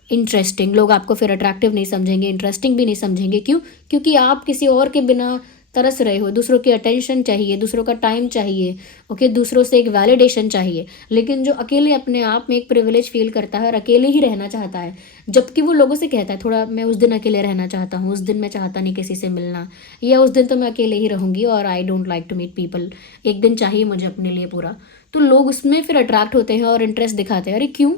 interesting, लोग आपको फिर अट्रैक्टिव नहीं समझेंगे, इंटरेस्टिंग भी नहीं समझेंगे। क्यों? क्योंकि आप किसी और के बिना तरस रहे हो, दूसरों की अटेंशन चाहिए, दूसरों का टाइम चाहिए, ओके, दूसरों से एक वैलिडेशन चाहिए। लेकिन जो अकेले अपने आप में एक प्रिविलेज फील करता है और अकेले ही रहना चाहता है, जबकि वो लोगों से कहता है थोड़ा मैं उस दिन अकेले रहना चाहता हूँ, उस दिन मैं चाहता नहीं किसी से मिलना, या उस दिन तो मैं अकेले ही रहूँगी और I don't like to meet people, एक दिन चाहिए मुझे अपने लिए पूरा, तो लोग उसमें फिर अट्रैक्ट होते हैं और इंटरेस्ट दिखाते हैं। अरे क्यों?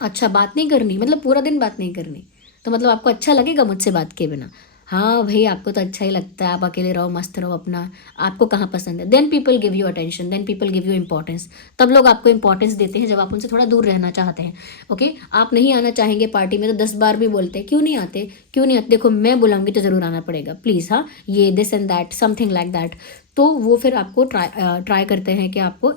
अच्छा, बात नहीं करनी, मतलब पूरा दिन बात नहीं करनी, तो मतलब आपको अच्छा लगेगा मुझसे बात किए बिना? हाँ भाई, आपको तो अच्छा ही लगता है, आप अकेले रहो, मस्त रहो अपना, आपको कहाँ पसंद है? Then people give you attention, then people give you importance. तब लोग आपको इंपॉर्टेंस देते हैं जब आप उनसे थोड़ा दूर रहना चाहते हैं। ओके, आप नहीं आना चाहेंगे पार्टी में तो 10 बार भी बोलते हैं क्यों नहीं आते, क्यों नहीं आते, देखो मैं बुलाऊंगी तो ज़रूर आना पड़ेगा प्लीज़, हाँ, ये this and that, something like that. तो वो फिर आपको ट्राई करते हैं कि आपको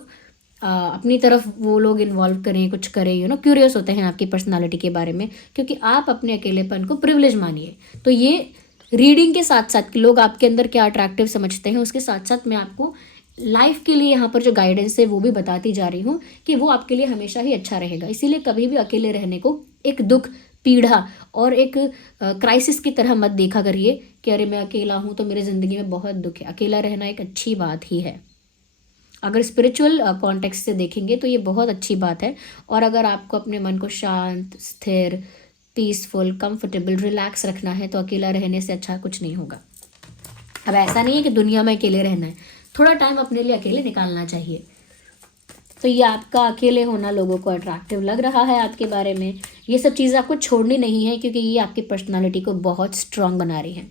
अपनी तरफ वो लोग इन्वॉल्व करें, कुछ करें, क्यूरियस होते हैं आपकी पर्सनालिटी के बारे में, क्योंकि आप अपने अकेलेपन को प्रिविलेज मानिए। तो ये रीडिंग के साथ साथ कि लोग आपके अंदर क्या अट्रैक्टिव समझते हैं, उसके साथ साथ मैं आपको लाइफ के लिए यहाँ पर जो गाइडेंस है वो भी बताती जा रही हूँ कि वो आपके लिए हमेशा ही अच्छा रहेगा। इसीलिए कभी भी अकेले रहने को एक दुख, पीड़ा और एक क्राइसिस की तरह मत देखा करिए कि अरे मैं अकेला हूँ तो मेरे ज़िंदगी में बहुत दुख है। अकेला रहना एक अच्छी बात ही है। अगर स्पिरिचुअल कॉन्टेक्स्ट से देखेंगे तो ये बहुत अच्छी बात है। और अगर आपको अपने मन को शांत, स्थिर, पीसफुल, कंफर्टेबल, रिलैक्स रखना है तो अकेला रहने से अच्छा कुछ नहीं होगा। अब ऐसा नहीं है कि दुनिया में अकेले रहना है, थोड़ा टाइम अपने लिए अकेले निकालना चाहिए। तो ये आपका अकेले होना लोगों को अट्रैक्टिव लग रहा है आपके बारे में, ये सब चीज़ें आपको छोड़नी नहीं है क्योंकि ये आपकी पर्सनालिटी को बहुत स्ट्रांग बना रही है।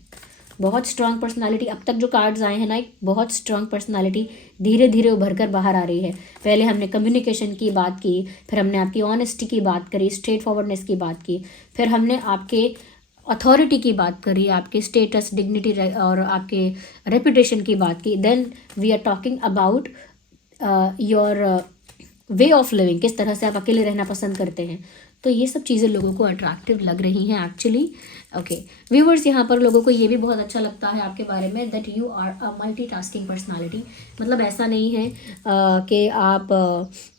बहुत स्ट्रांग पर्सनालिटी, अब तक जो कार्ड्स आए हैं ना, एक बहुत स्ट्रांग पर्सनालिटी धीरे धीरे उभर कर बाहर आ रही है। पहले हमने कम्युनिकेशन की बात की, फिर हमने आपकी ऑनेस्टी की बात करी, स्ट्रेट फॉरवर्डनेस की बात की, फिर हमने आपके अथॉरिटी की बात करी, आपके स्टेटस, डिग्निटी और आपके रेपुटेशन की बात की। Then we are talking about your way of living, किस तरह से आप अकेले रहना पसंद करते हैं। तो ये सब चीज़ें लोगों को अट्रैक्टिव लग रही हैं एक्चुअली। ओके व्यूवर्स, यहाँ पर लोगों को ये भी बहुत अच्छा लगता है आपके बारे में that you are a multitasking personality. मतलब ऐसा नहीं है कि आप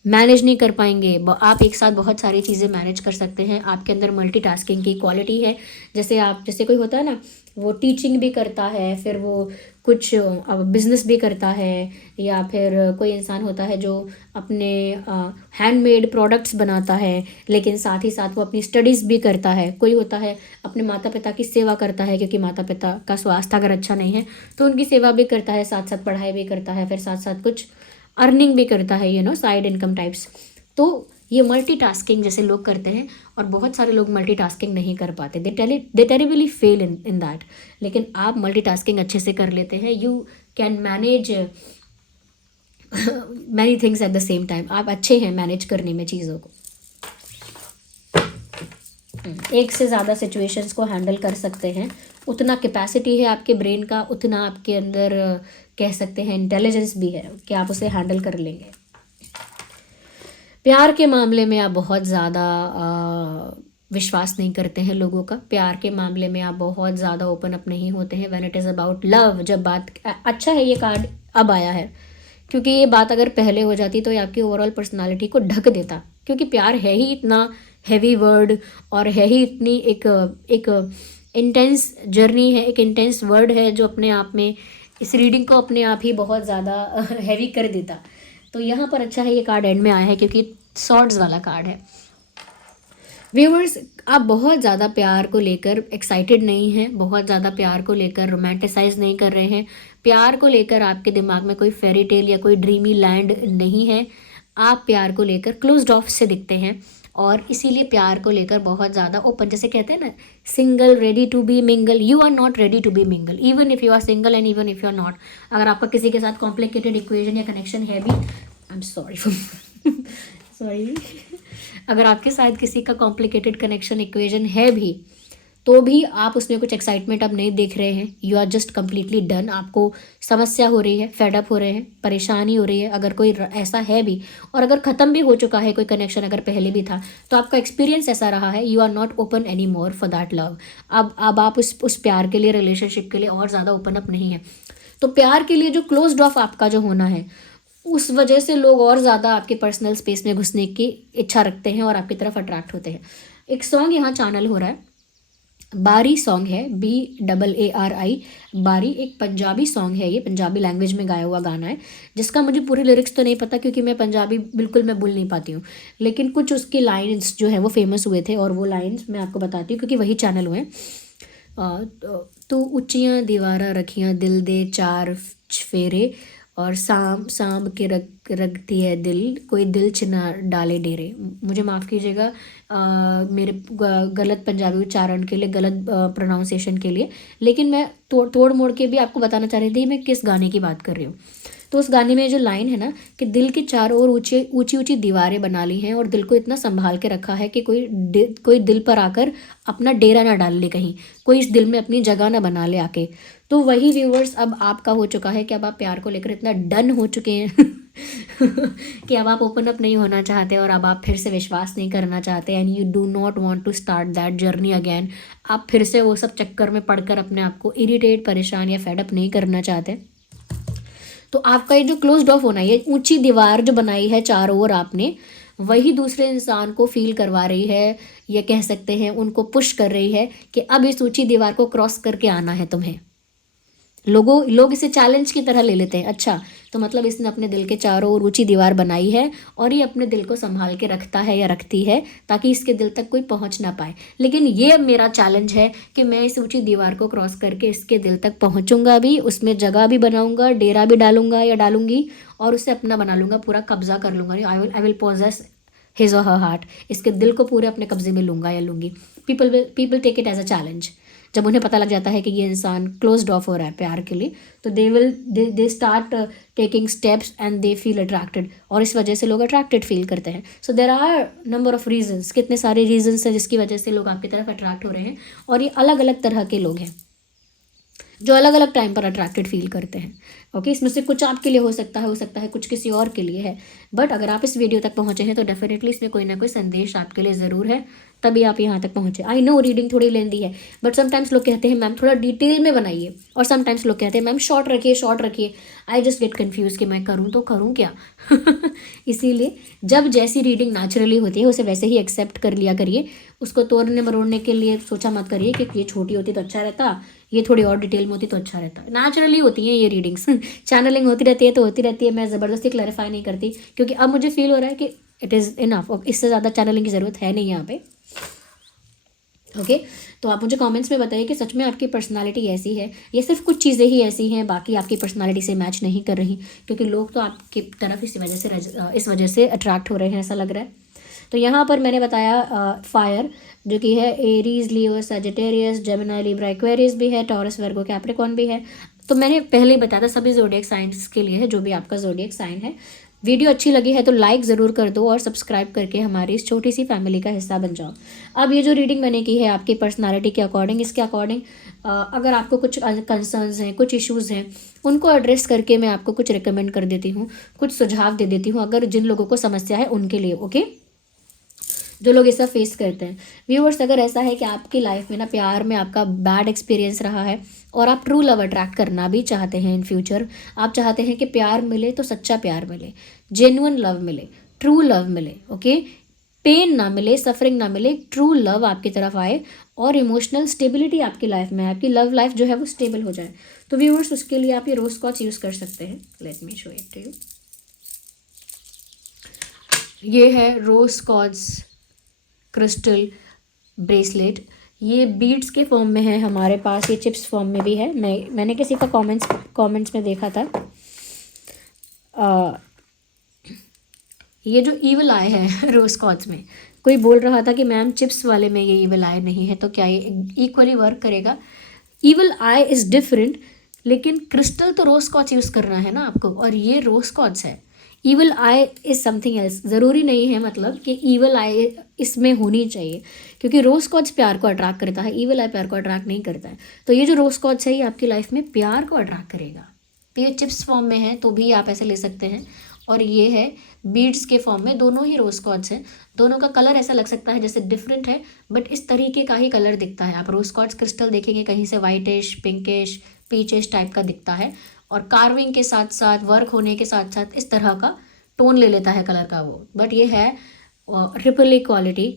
मैनेज नहीं कर पाएंगे, आप एक साथ बहुत सारी चीज़ें मैनेज कर सकते हैं। आपके अंदर मल्टीटास्किंग की क्वालिटी है। जैसे कोई होता है ना, वो टीचिंग भी करता है, फिर वो कुछ बिजनेस भी करता है, या फिर कोई इंसान होता है जो अपने हैंडमेड प्रोडक्ट्स बनाता है लेकिन साथ ही साथ वो अपनी स्टडीज़ भी करता है। कोई होता है अपने माता पिता की सेवा करता है क्योंकि माता पिता का स्वास्थ्य अगर अच्छा नहीं है तो उनकी सेवा भी करता है, साथ साथ पढ़ाई भी करता है, फिर साथ साथ कुछ अर्निंग भी करता है, साइड इनकम टाइप्स। तो ये मल्टीटास्किंग जैसे लोग करते हैं, और बहुत सारे लोग मल्टीटास्किंग नहीं कर पाते, दे टेरिबली फेल इन दैट। लेकिन आप मल्टीटास्किंग अच्छे से कर लेते हैं। You can manage many things at the same time. आप अच्छे हैं मैनेज करने में चीज़ों को। एक से ज़्यादा सिचुएशंस को हैंडल कर सकते हैं, उतना कैपेसिटी है आपके ब्रेन का, उतना आपके अंदर कह सकते हैं इंटेलिजेंस भी है कि आप उसे हैंडल कर लेंगे। प्यार के मामले में आप बहुत ज़्यादा विश्वास नहीं करते हैं लोगों का। प्यार के मामले में आप बहुत ज़्यादा ओपन अप नहीं होते हैं when it is about love. जब बात, अच्छा है ये कार्ड अब आया है क्योंकि ये बात अगर पहले हो जाती तो ये आपकी ओवरऑल पर्सनालिटी को ढक देता, क्योंकि प्यार है ही इतना हैवी वर्ड और है ही इतनी एक इंटेंस जर्नी है, एक इंटेंस वर्ड है जो अपने आप में इस रीडिंग को अपने आप ही बहुत ज़्यादा हैवी कर देता। तो यहाँ पर अच्छा है ये कार्ड एंड में आया है क्योंकि सॉर्ड्स वाला कार्ड है। व्यूवर्स, आप बहुत ज़्यादा प्यार को लेकर एक्साइटेड नहीं हैं, बहुत ज़्यादा प्यार को लेकर रोमांटिसाइज नहीं कर रहे हैं। प्यार को लेकर आपके दिमाग में कोई फेरी टेल या कोई ड्रीमी लैंड नहीं है। आप प्यार को लेकर क्लोज्ड ऑफ से दिखते हैं और इसीलिए प्यार को लेकर बहुत ज़्यादा ओपन, जैसे कहते हैं ना, single ready to be mingle. You are not ready to be mingle even if you are single and even if you are not. अगर आपका किसी के साथ कॉम्प्लिकेटेड इक्वेशन या कनेक्शन है भी, आई एम सॉरी सॉरी अगर आपके साथ किसी का कॉम्प्लिकेटेड कनेक्शन इक्वेशन है भी तो भी आप उसमें कुछ एक्साइटमेंट अब नहीं देख रहे हैं। You are just completely done. आपको समस्या हो रही है, फेडअप हो रहे हैं, परेशानी हो रही है, अगर कोई ऐसा है भी, और अगर ख़त्म भी हो चुका है कोई कनेक्शन, अगर पहले भी था तो आपका एक्सपीरियंस ऐसा रहा है, you are not open any more for that love. अब आप उस प्यार के लिए, रिलेशनशिप के लिए और ज़्यादा ओपन अप नहीं है। तो प्यार के लिए जो क्लोज्ड ऑफ आपका जो होना है, उस वजह से लोग और ज़्यादा आपके पर्सनल स्पेस में घुसने की इच्छा रखते हैं और आपकी तरफ अट्रैक्ट होते हैं। एक सॉन्ग यहाँ चैनल हो रहा है, बारी सॉन्ग है, BARI। बारी एक पंजाबी सॉन्ग है, ये पंजाबी लैंग्वेज में गाया हुआ गाना है, जिसका मुझे पूरी लिरिक्स तो नहीं पता क्योंकि मैं पंजाबी बिल्कुल मैं बोल नहीं पाती हूँ, लेकिन कुछ उसकी लाइन्स जो है वो फेमस हुए थे और वो लाइन्स मैं आपको बताती हूँ क्योंकि वही चैनल हुए। तू उच्चियां दीवारा रखियां दिल दे चार चफेरे और सांब के रखती है दिल, कोई दिल च ना डाले डेरे। मुझे माफ़ कीजिएगा मेरे गलत पंजाबी उच्चारण के लिए, गलत प्रोनाउंसिएशन के लिए, लेकिन मैं तोड़ मोड़ के भी आपको बताना चाह रही थी मैं किस गाने की बात कर रही हूँ। तो उस गाने में जो लाइन है ना कि दिल के चारों ओर ऊंची ऊंची दीवारें बना ली हैं और दिल को इतना संभाल के रखा है कि कोई दिल पर आकर अपना डेरा ना डाल ले, कहीं कोई इस दिल में अपनी जगह ना बना ले आके। तो वही व्यूवर्स अब आपका हो चुका है कि अब आप प्यार को लेकर इतना डन हो चुके हैं कि अब आप ओपन अप नहीं होना चाहते और अब आप फिर से विश्वास नहीं करना चाहते, and you do not want to start that journey again. आप फिर से वो सब चक्कर में पड़कर अपने आप को इरिटेट, परेशान या फेडअप नहीं करना चाहते। तो आपका ये जो क्लोज्ड ऑफ होना है, ये ऊंची दीवार जो बनाई है चारों ओर आपने, वही दूसरे इंसान को फील करवा रही है, ये कह सकते हैं उनको पुश कर रही है कि अब इस ऊंची दीवार को क्रॉस करके आना है तुम्हें। लोग इसे चैलेंज की तरह ले लेते हैं। अच्छा, तो मतलब इसने अपने दिल के चारों ओर ऊंची दीवार बनाई है और ये अपने दिल को संभाल के रखता है या रखती है ताकि इसके दिल तक कोई पहुंच ना पाए। लेकिन ये अब मेरा चैलेंज है कि मैं इस ऊंची दीवार को क्रॉस करके इसके दिल तक पहुंचूंगा भी, उसमें जगह भी बनाऊंगा, डेरा भी डालूंगा या डालूंगी और उसे अपना बना लूंगा, पूरा कब्जा कर लूंगा। आई विल पोजेस हिज और हर हार्ट, इसके दिल को पूरे अपने कब्जे में लूंगा या लूंगी। People take it as a challenge. जब उन्हें पता लग जाता है कि ये इंसान क्लोज्ड ऑफ हो रहा है प्यार के लिए, तो they start taking steps and they feel attracted, और इस वजह से लोग अट्रैक्टेड फील करते हैं। So there are number of reasons, कितने सारे रीजन्स हैं जिसकी वजह से लोग आपकी तरफ अट्रैक्ट हो रहे हैं, और ये अलग अलग तरह के लोग हैं जो अलग अलग टाइम पर अट्रैक्टेड फील करते हैं। ओके, इसमें से कुछ आपके लिए हो सकता है कुछ किसी और के लिए है। बट अगर आप इस वीडियो तक पहुंचे हैं तो डेफिनेटली इसमें कोई ना कोई संदेश आपके लिए ज़रूर है, तभी आप यहाँ तक पहुँचे। आई नो रीडिंग थोड़ी लेंदी है, बट समटाइम्स लोग कहते हैं मैम थोड़ा डिटेल में बनाइए, और समटाइम्स लोग कहते हैं मैम शॉर्ट रखिए। आई जस्ट गेट कन्फ्यूज़ कि मैं करूँ तो करूँ क्या। इसीलिए जब जैसी रीडिंग नेचुरली होती है उसे वैसे ही एक्सेप्ट कर लिया करिए। उसको तोड़ने मरोड़ने के लिए सोचा मत करिए कि ये छोटी होती तो अच्छा रहता, ये थोड़ी और डिटेल में होती तो अच्छा रहता। नेचुरली होती हैं ये रीडिंग्स। चैनलिंग होती रहती है तो होती रहती है, मैं ज़बरदस्ती क्लैरिफाई नहीं करती, क्योंकि अब मुझे फील हो रहा है कि इट इज़ इनफ, और इससे ज़्यादा चैनलिंग की ज़रूरत है नहीं यहाँ पे। ओके, तो आप मुझे कमेंट्स में बताइए कि सच में आपकी पर्सनालिटी ऐसी है या सिर्फ कुछ चीज़ें ही ऐसी हैं, बाकी आपकी पर्सनालिटी से मैच नहीं कर रही, क्योंकि लोग तो आपकी तरफ इस वजह से अट्रैक्ट हो रहे हैं, ऐसा लग रहा है। तो यहाँ पर मैंने बताया फायर, जो कि है एरीज, लियो, सजिटेरियस, जेमिनी, लिब्रा, एक्वेरियस भी है, टॉरस, वर्गो, कैप्रिकॉर्न भी है। तो मैंने पहले ही बताया था सभी ज़ोडिएक साइंस के लिए है, जो भी आपका ज़ोडिएक साइन है। वीडियो अच्छी लगी है तो लाइक ज़रूर कर दो और सब्सक्राइब करके हमारी इस छोटी सी फैमिली का हिस्सा बन जाओ। अब ये जो रीडिंग मैंने की है आपकी पर्सनालिटी के अकॉर्डिंग, इसके अकॉर्डिंग अगर आपको कुछ कंसर्न्स हैं, कुछ इश्यूज़ हैं, उनको एड्रेस करके मैं आपको कुछ रिकमेंड कर देती हूँ, कुछ सुझाव दे देती हूँ, अगर जिन लोगों को समस्या है उनके लिए। ओके, जो लोग ऐसा फेस करते हैं। व्यूअर्स, अगर ऐसा है कि आपकी लाइफ में ना प्यार में आपका बैड एक्सपीरियंस रहा है और आप ट्रू लव अट्रैक्ट करना भी चाहते हैं इन फ्यूचर, आप चाहते हैं कि प्यार मिले तो सच्चा प्यार मिले, जेन्युइन लव मिले, ट्रू लव मिले, ओके, पेन ना मिले, सफरिंग ना मिले, ट्रू लव आपकी तरफ आए और इमोशनल स्टेबिलिटी आपकी लाइफ में, आपकी लव लाइफ जो है वो स्टेबल हो जाए, तो व्यूअर्स उसके लिए आप ये रोज स्कॉच यूज़ कर सकते हैं। Let me show it to you. ये है रोज स्कॉच क्रिस्टल ब्रेसलेट। ये बीड्स के फॉर्म में है हमारे पास, ये चिप्स फॉर्म में भी है। मैंने किसी का कमेंट्स में देखा था, ये जो ईवल आई है रोज स्कॉच में, कोई बोल रहा था कि मैम चिप्स वाले में ये ईवल आई नहीं है, तो क्या ये इक्वली वर्क करेगा? ईवल आई इज़ डिफरेंट, लेकिन क्रिस्टल तो रोज स्कॉच यूज़ करना है ना आपको, और ये रोज स्कॉच है। Evil I is something else. ज़रूरी नहीं है मतलब कि ईवल आई इसमें होनी चाहिए, क्योंकि रोज स्कॉच प्यार को अट्रैक्ट करता है, ईवल आई प्यार को अट्रैक्ट नहीं करता है। तो ये जो रोज स्कॉच है ये आपकी लाइफ में प्यार को अट्रैक्ट करेगा। तो ये चिप्स फॉर्म में है तो भी आप ऐसे ले सकते हैं, और ये है बीड्स के फॉर्म में। दोनों ही रोज स्कॉच हैं, दोनों का कलर ऐसा लग सकता है जैसे डिफरेंट है, बट इस तरीके का ही कलर दिखता है। आप रोज स्कॉच क्रिस्टल देखेंगे कहीं से वाइटिश, पिंकिश, पीचिश टाइप का दिखता है, और कार्विंग के साथ साथ, वर्क होने के साथ साथ इस तरह का टोन ले लेता है कलर का वो। बट ये है triple A quality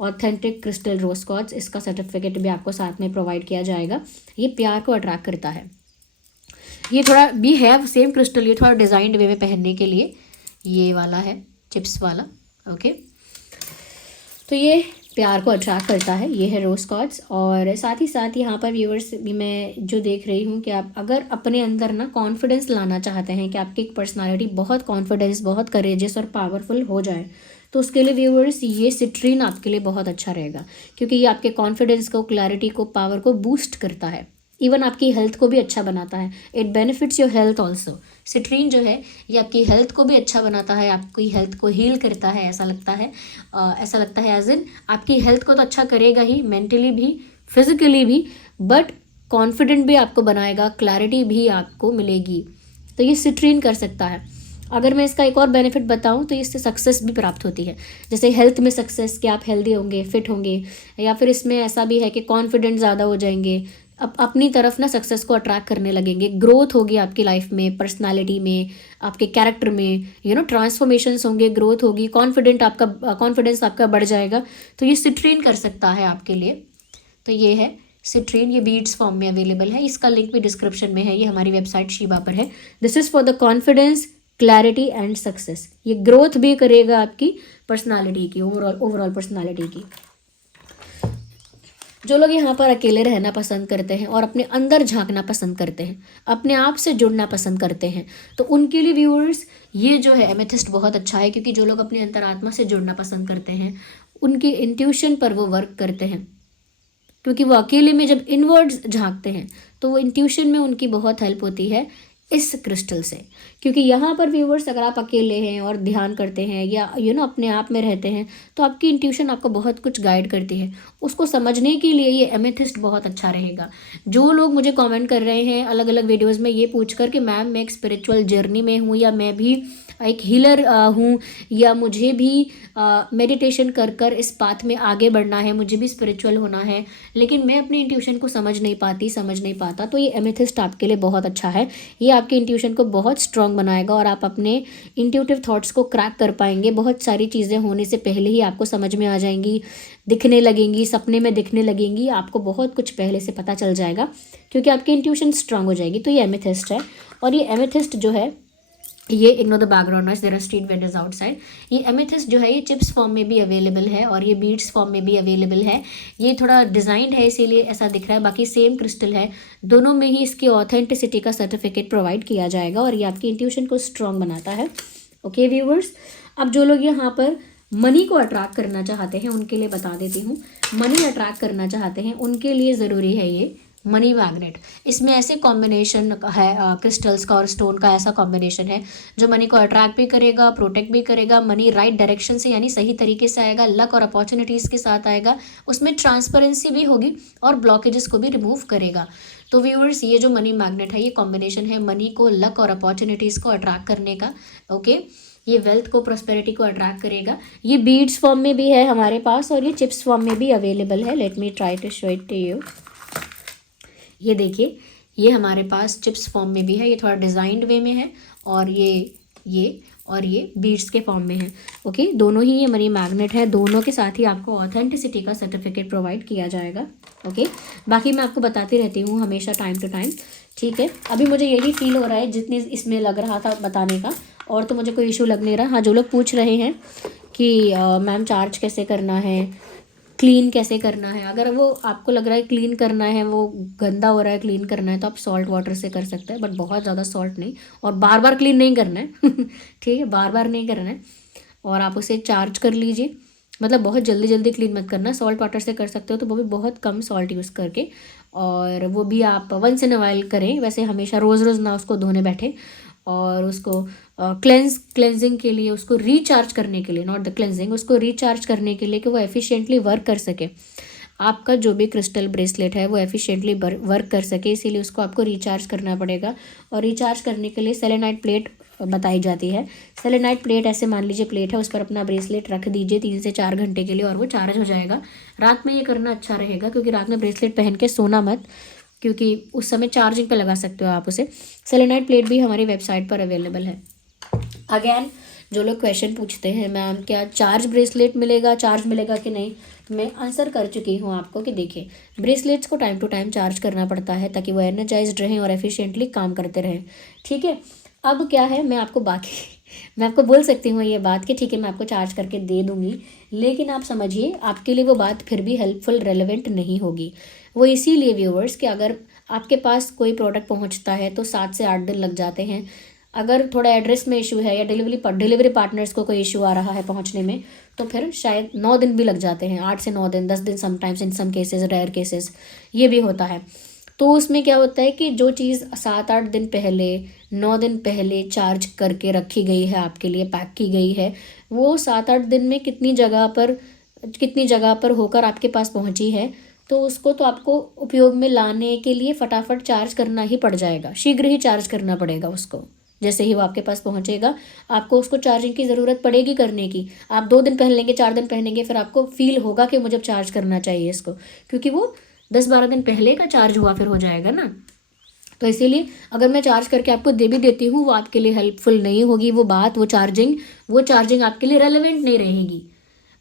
authentic crystal rose स्कॉच। इसका सर्टिफिकेट भी आपको साथ में प्रोवाइड किया जाएगा। ये प्यार को अट्रैक्ट करता है। ये थोड़ा भी है सेम क्रिस्टल, ये थोड़ा डिज़ाइंड वे में पहनने के लिए ये वाला है, चिप्स वाला। ओके, तो ये प्यार को अट्रैक्ट करता है, ये है रोज स्कॉच। और साथ ही साथ यहाँ पर व्यूअर्स भी मैं जो देख रही हूँ कि आप अगर अपने अंदर ना कॉन्फिडेंस लाना चाहते हैं कि आपकी पर्सनालिटी बहुत कॉन्फिडेंस, बहुत करेजियस और पावरफुल हो जाए, तो उसके लिए व्यूअर्स ये सिट्रीन आपके लिए बहुत अच्छा रहेगा, क्योंकि ये आपके कॉन्फिडेंस को, क्लैरिटी को, पावर को बूस्ट करता है। इवन आपकी हेल्थ को भी अच्छा बनाता है। It benefits your health also. Citrine जो है ये आपकी हेल्थ को भी अच्छा बनाता है, आपकी हेल्थ को हील करता है, ऐसा लगता है एज इन आपकी हेल्थ को तो अच्छा करेगा ही, मेंटली भी, फिजिकली भी, बट कॉन्फिडेंट भी आपको बनाएगा, क्लैरिटी भी आपको मिलेगी। तो ये सिट्रीन कर सकता है। अगर मैं इसका एक और बेनिफिट बताऊं तो इससे सक्सेस भी प्राप्त होती है। जैसे हेल्थ में सक्सेस, कि आप हेल्दी होंगे, फिट होंगे, या फिर इसमें ऐसा भी है कि कॉन्फिडेंट ज़्यादा हो जाएंगे, अपनी तरफ ना सक्सेस को अट्रैक्ट करने लगेंगे, ग्रोथ होगी आपकी लाइफ में, पर्सनालिटी में, आपके कैरेक्टर में, ट्रांसफॉर्मेशंस होंगे, ग्रोथ होगी, कॉन्फिडेंस आपका बढ़ जाएगा। तो ये सिट्रीन कर सकता है आपके लिए। तो ये है सिट्रीन, ये बीड्स फॉर्म में अवेलेबल है, इसका लिंक भी डिस्क्रिप्शन में है, ये हमारी वेबसाइट शीबा पर है। This is for the confidence, clarity and success. ये ग्रोथ भी करेगा आपकी पर्सनालिटी की, ओवरऑल पर्सनालिटी की। जो लोग यहाँ पर अकेले रहना पसंद करते हैं और अपने अंदर झांकना पसंद करते हैं, अपने आप से जुड़ना पसंद करते हैं, तो उनके लिए व्यूअर्स ये जो है एमेथिस्ट बहुत अच्छा है, क्योंकि जो लोग अपनी अंतरात्मा से जुड़ना पसंद करते हैं, उनके इंट्यूशन पर वो वर्क करते हैं, क्योंकि वो अकेले में जब इनवर्ड्स झांकते हैं तो वो इंट्यूशन में उनकी बहुत हेल्प होती है इस क्रिस्टल से। क्योंकि यहाँ पर व्यूवर्स अगर आप अकेले हैं और ध्यान करते हैं या अपने आप में रहते हैं, तो आपकी इंट्यूशन आपको बहुत कुछ गाइड करती है। उसको समझने के लिए ये एमेथिस्ट बहुत अच्छा रहेगा। जो लोग मुझे कमेंट कर रहे हैं अलग अलग वीडियोस में ये पूछकर कि मैम मैं एक स्पिरिचुअल जर्नी में हूँ, या मैं भी एक हीलर हूँ, या मुझे भी मेडिटेशन कर कर इस पाथ में आगे बढ़ना है, मुझे भी स्पिरिचुअल होना है, लेकिन मैं अपनी इंट्यूशन को समझ नहीं पाता, तो ये एमेथिस्ट आपके लिए बहुत अच्छा है। ये आपके इंट्यूशन को बहुत स्ट्रॉन्ग बनाएगा और आप अपने इंट्यूटिव थॉट्स को क्रैक कर पाएंगे। बहुत सारी चीज़ें होने से पहले ही आपको समझ में आ जाएंगी, दिखने लगेंगी, सपने में दिखने लगेंगी, आपको बहुत कुछ पहले से पता चल जाएगा, क्योंकि आपकी इंट्यूशन स्ट्रांग हो जाएगी। तो ये एमेथिस्ट है। और ये एमेथिस्ट जो है, ये ignore the background noise, there are street vendors outside. ये एमेथिस्ट जो है ये चिप्स फॉर्म में भी अवेलेबल है और ये बीड्स फॉर्म में भी अवेलेबल है। ये थोड़ा डिज़ाइंड है इसीलिए ऐसा दिख रहा है, बाकी सेम क्रिस्टल है। दोनों में ही इसकी ऑथेंटिसिटी का सर्टिफिकेट प्रोवाइड किया जाएगा और ये आपकी इंट्यूशन को स्ट्रॉन्ग बनाता है। ओके व्यूवर्स, अब जो लोग यहाँ पर मनी को अट्रैक्ट करना चाहते हैं उनके लिए बता देती हूँ। मनी अट्रैक्ट करना चाहते हैं उनके लिए ज़रूरी है ये मनी मैग्नेट। इसमें ऐसे कॉम्बिनेशन है क्रिस्टल्स का और स्टोन का, ऐसा कॉम्बिनेशन है जो मनी को अट्रैक्ट भी करेगा, प्रोटेक्ट भी करेगा। मनी राइट डायरेक्शन से यानी सही तरीके से आएगा, लक और अपॉर्चुनिटीज़ के साथ आएगा, उसमें ट्रांसपेरेंसी भी होगी और ब्लॉकेजेस को भी रिमूव करेगा। तो व्यूअर्स, ये जो मनी मैग्नेट है ये कॉम्बिनेशन है मनी को, लक और अपॉर्चुनिटीज़ को अट्रैक्ट करने का। ओके, ये वेल्थ को, प्रॉस्पेरिटी को अट्रैक्ट करेगा। ये बीड्स फॉर्म में भी है हमारे पास और ये चिप्स फॉर्म में भी अवेलेबल है। Let me try to show it to you. ये देखिए, ये हमारे पास चिप्स फॉर्म में भी है, ये थोड़ा डिज़ाइंड वे में है, और ये बीड्स के फॉर्म में है। ओके, दोनों ही ये मनी मैग्नेट है, दोनों के साथ ही आपको ऑथेंटिसिटी का सर्टिफिकेट प्रोवाइड किया जाएगा। ओके, बाकी मैं आपको बताती रहती हूँ हमेशा टाइम टू टाइम। ठीक है, अभी मुझे यही फील हो रहा है जितनी इसमें लग रहा था बताने का, और तो मुझे कोई इशू लग नहीं रहा। हाँ, जो लोग पूछ रहे हैं कि मैम चार्ज कैसे करना है, क्लीन कैसे करना है, अगर वो आपको लग रहा है क्लीन करना है, वो गंदा हो रहा है, क्लीन करना है, तो आप सॉल्ट वाटर से कर सकते हैं, बट बहुत ज़्यादा सॉल्ट नहीं, और बार बार क्लीन नहीं करना है ठीक है, बार बार नहीं करना है। और आप उसे चार्ज कर लीजिए, मतलब बहुत जल्दी जल्दी क्लीन मत करना। सॉल्ट वाटर से कर सकते हो तो वो भी बहुत कम सॉल्ट यूज़ करके, और वो भी आप वंस इन अ वाइल करें, वैसे हमेशा रोज़ रोज़ ना उसको धोने बैठे। और उसको क्लेंजिंग के लिए, उसको रिचार्ज करने के लिए, नॉट द क्लेंजिंग, उसको रिचार्ज करने के लिए कि वो एफिशिएंटली वर्क कर सके। आपका जो भी क्रिस्टल ब्रेसलेट है वो एफिशिएंटली वर्क कर सके, इसीलिए उसको आपको रिचार्ज करना पड़ेगा। और रिचार्ज करने के लिए सेलेनाइट प्लेट बताई जाती है। सेलेनाइट प्लेट, ऐसे मान लीजिए प्लेट है, उस पर अपना ब्रेसलेट रख दीजिए 3 से 4 घंटे के लिए, और वो चार्ज हो जाएगा। रात में ये करना अच्छा रहेगा, क्योंकि रात में ब्रेसलेट पहन के सोना मत, क्योंकि उस समय चार्जिंग पे लगा सकते हो आप उसे। सेलेनाइट प्लेट भी हमारी वेबसाइट पर अवेलेबल है। अगेन, जो लोग क्वेश्चन पूछते हैं मैम क्या चार्ज ब्रेसलेट मिलेगा, चार्ज मिलेगा कि नहीं, तो मैं आंसर कर चुकी हूँ आपको कि देखिए, ब्रेसलेट्स को टाइम टू टाइम चार्ज करना पड़ता है ताकि वो एनर्जाइज्ड रहें और एफिशिएंटली काम करते रहें। ठीक है, अब क्या है, मैं आपको बोल सकती हूँ ये बात कि ठीक है मैं आपको चार्ज करके दे दूँगी, लेकिन आप समझिए आपके लिए वो बात फिर भी हेल्पफुल, रेलेवेंट नहीं होगी। वो इसीलिए व्यूअर्स कि अगर आपके पास कोई प्रोडक्ट पहुँचता है तो 7 से 8 दिन लग जाते हैं। अगर थोड़ा एड्रेस में इशू है या डिलीवरी पार्टनर्स को कोई इशू आ रहा है पहुंचने में, तो फिर शायद 9 दिन भी लग जाते हैं, 8 से 9 दिन, 10 दिन समटाइम्स, इन सम केसेस, रेयर केसेस ये भी होता है। तो उसमें क्या होता है कि जो चीज़ 7-8 दिन पहले, 9 दिन पहले चार्ज करके रखी गई है, आपके लिए पैक की गई है, वो 7-8 दिन में कितनी जगह पर होकर आपके पास पहुंची है, तो उसको तो आपको उपयोग में लाने के लिए फटाफट चार्ज करना ही पड़ जाएगा, शीघ्र ही चार्ज करना पड़ेगा उसको। जैसे ही वो आपके पास पहुंचेगा आपको उसको चार्जिंग की ज़रूरत पड़ेगी करने की। आप 2 दिन पहन लेंगे, 4 दिन पहनेंगे, फिर आपको फील होगा कि मुझे चार्ज करना चाहिए इसको, क्योंकि वो 10-12 दिन पहले का चार्ज हुआ फिर हो जाएगा ना। तो इसीलिए अगर मैं चार्ज करके आपको दे भी देती हूँ, वो आपके लिए हेल्पफुल नहीं होगी, वो चार्जिंग आपके लिए रेलेवेंट नहीं रहेगी।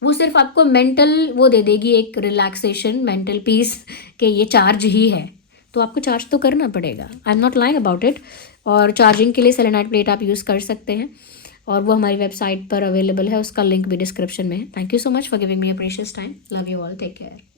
वो सिर्फ आपको मेंटल वो दे देगी, एक रिलैक्सेशन, मेंटल पीस कि ये चार्ज ही है, तो आपको चार्ज तो करना पड़ेगा। आई am not lying about it. और चार्जिंग के लिए सेलेनाइट प्लेट आप यूज़ कर सकते हैं, और वो हमारी वेबसाइट पर अवेलेबल है, उसका लिंक भी डिस्क्रिप्शन में है। Thank you so much for giving me a precious time. Love you all, take care.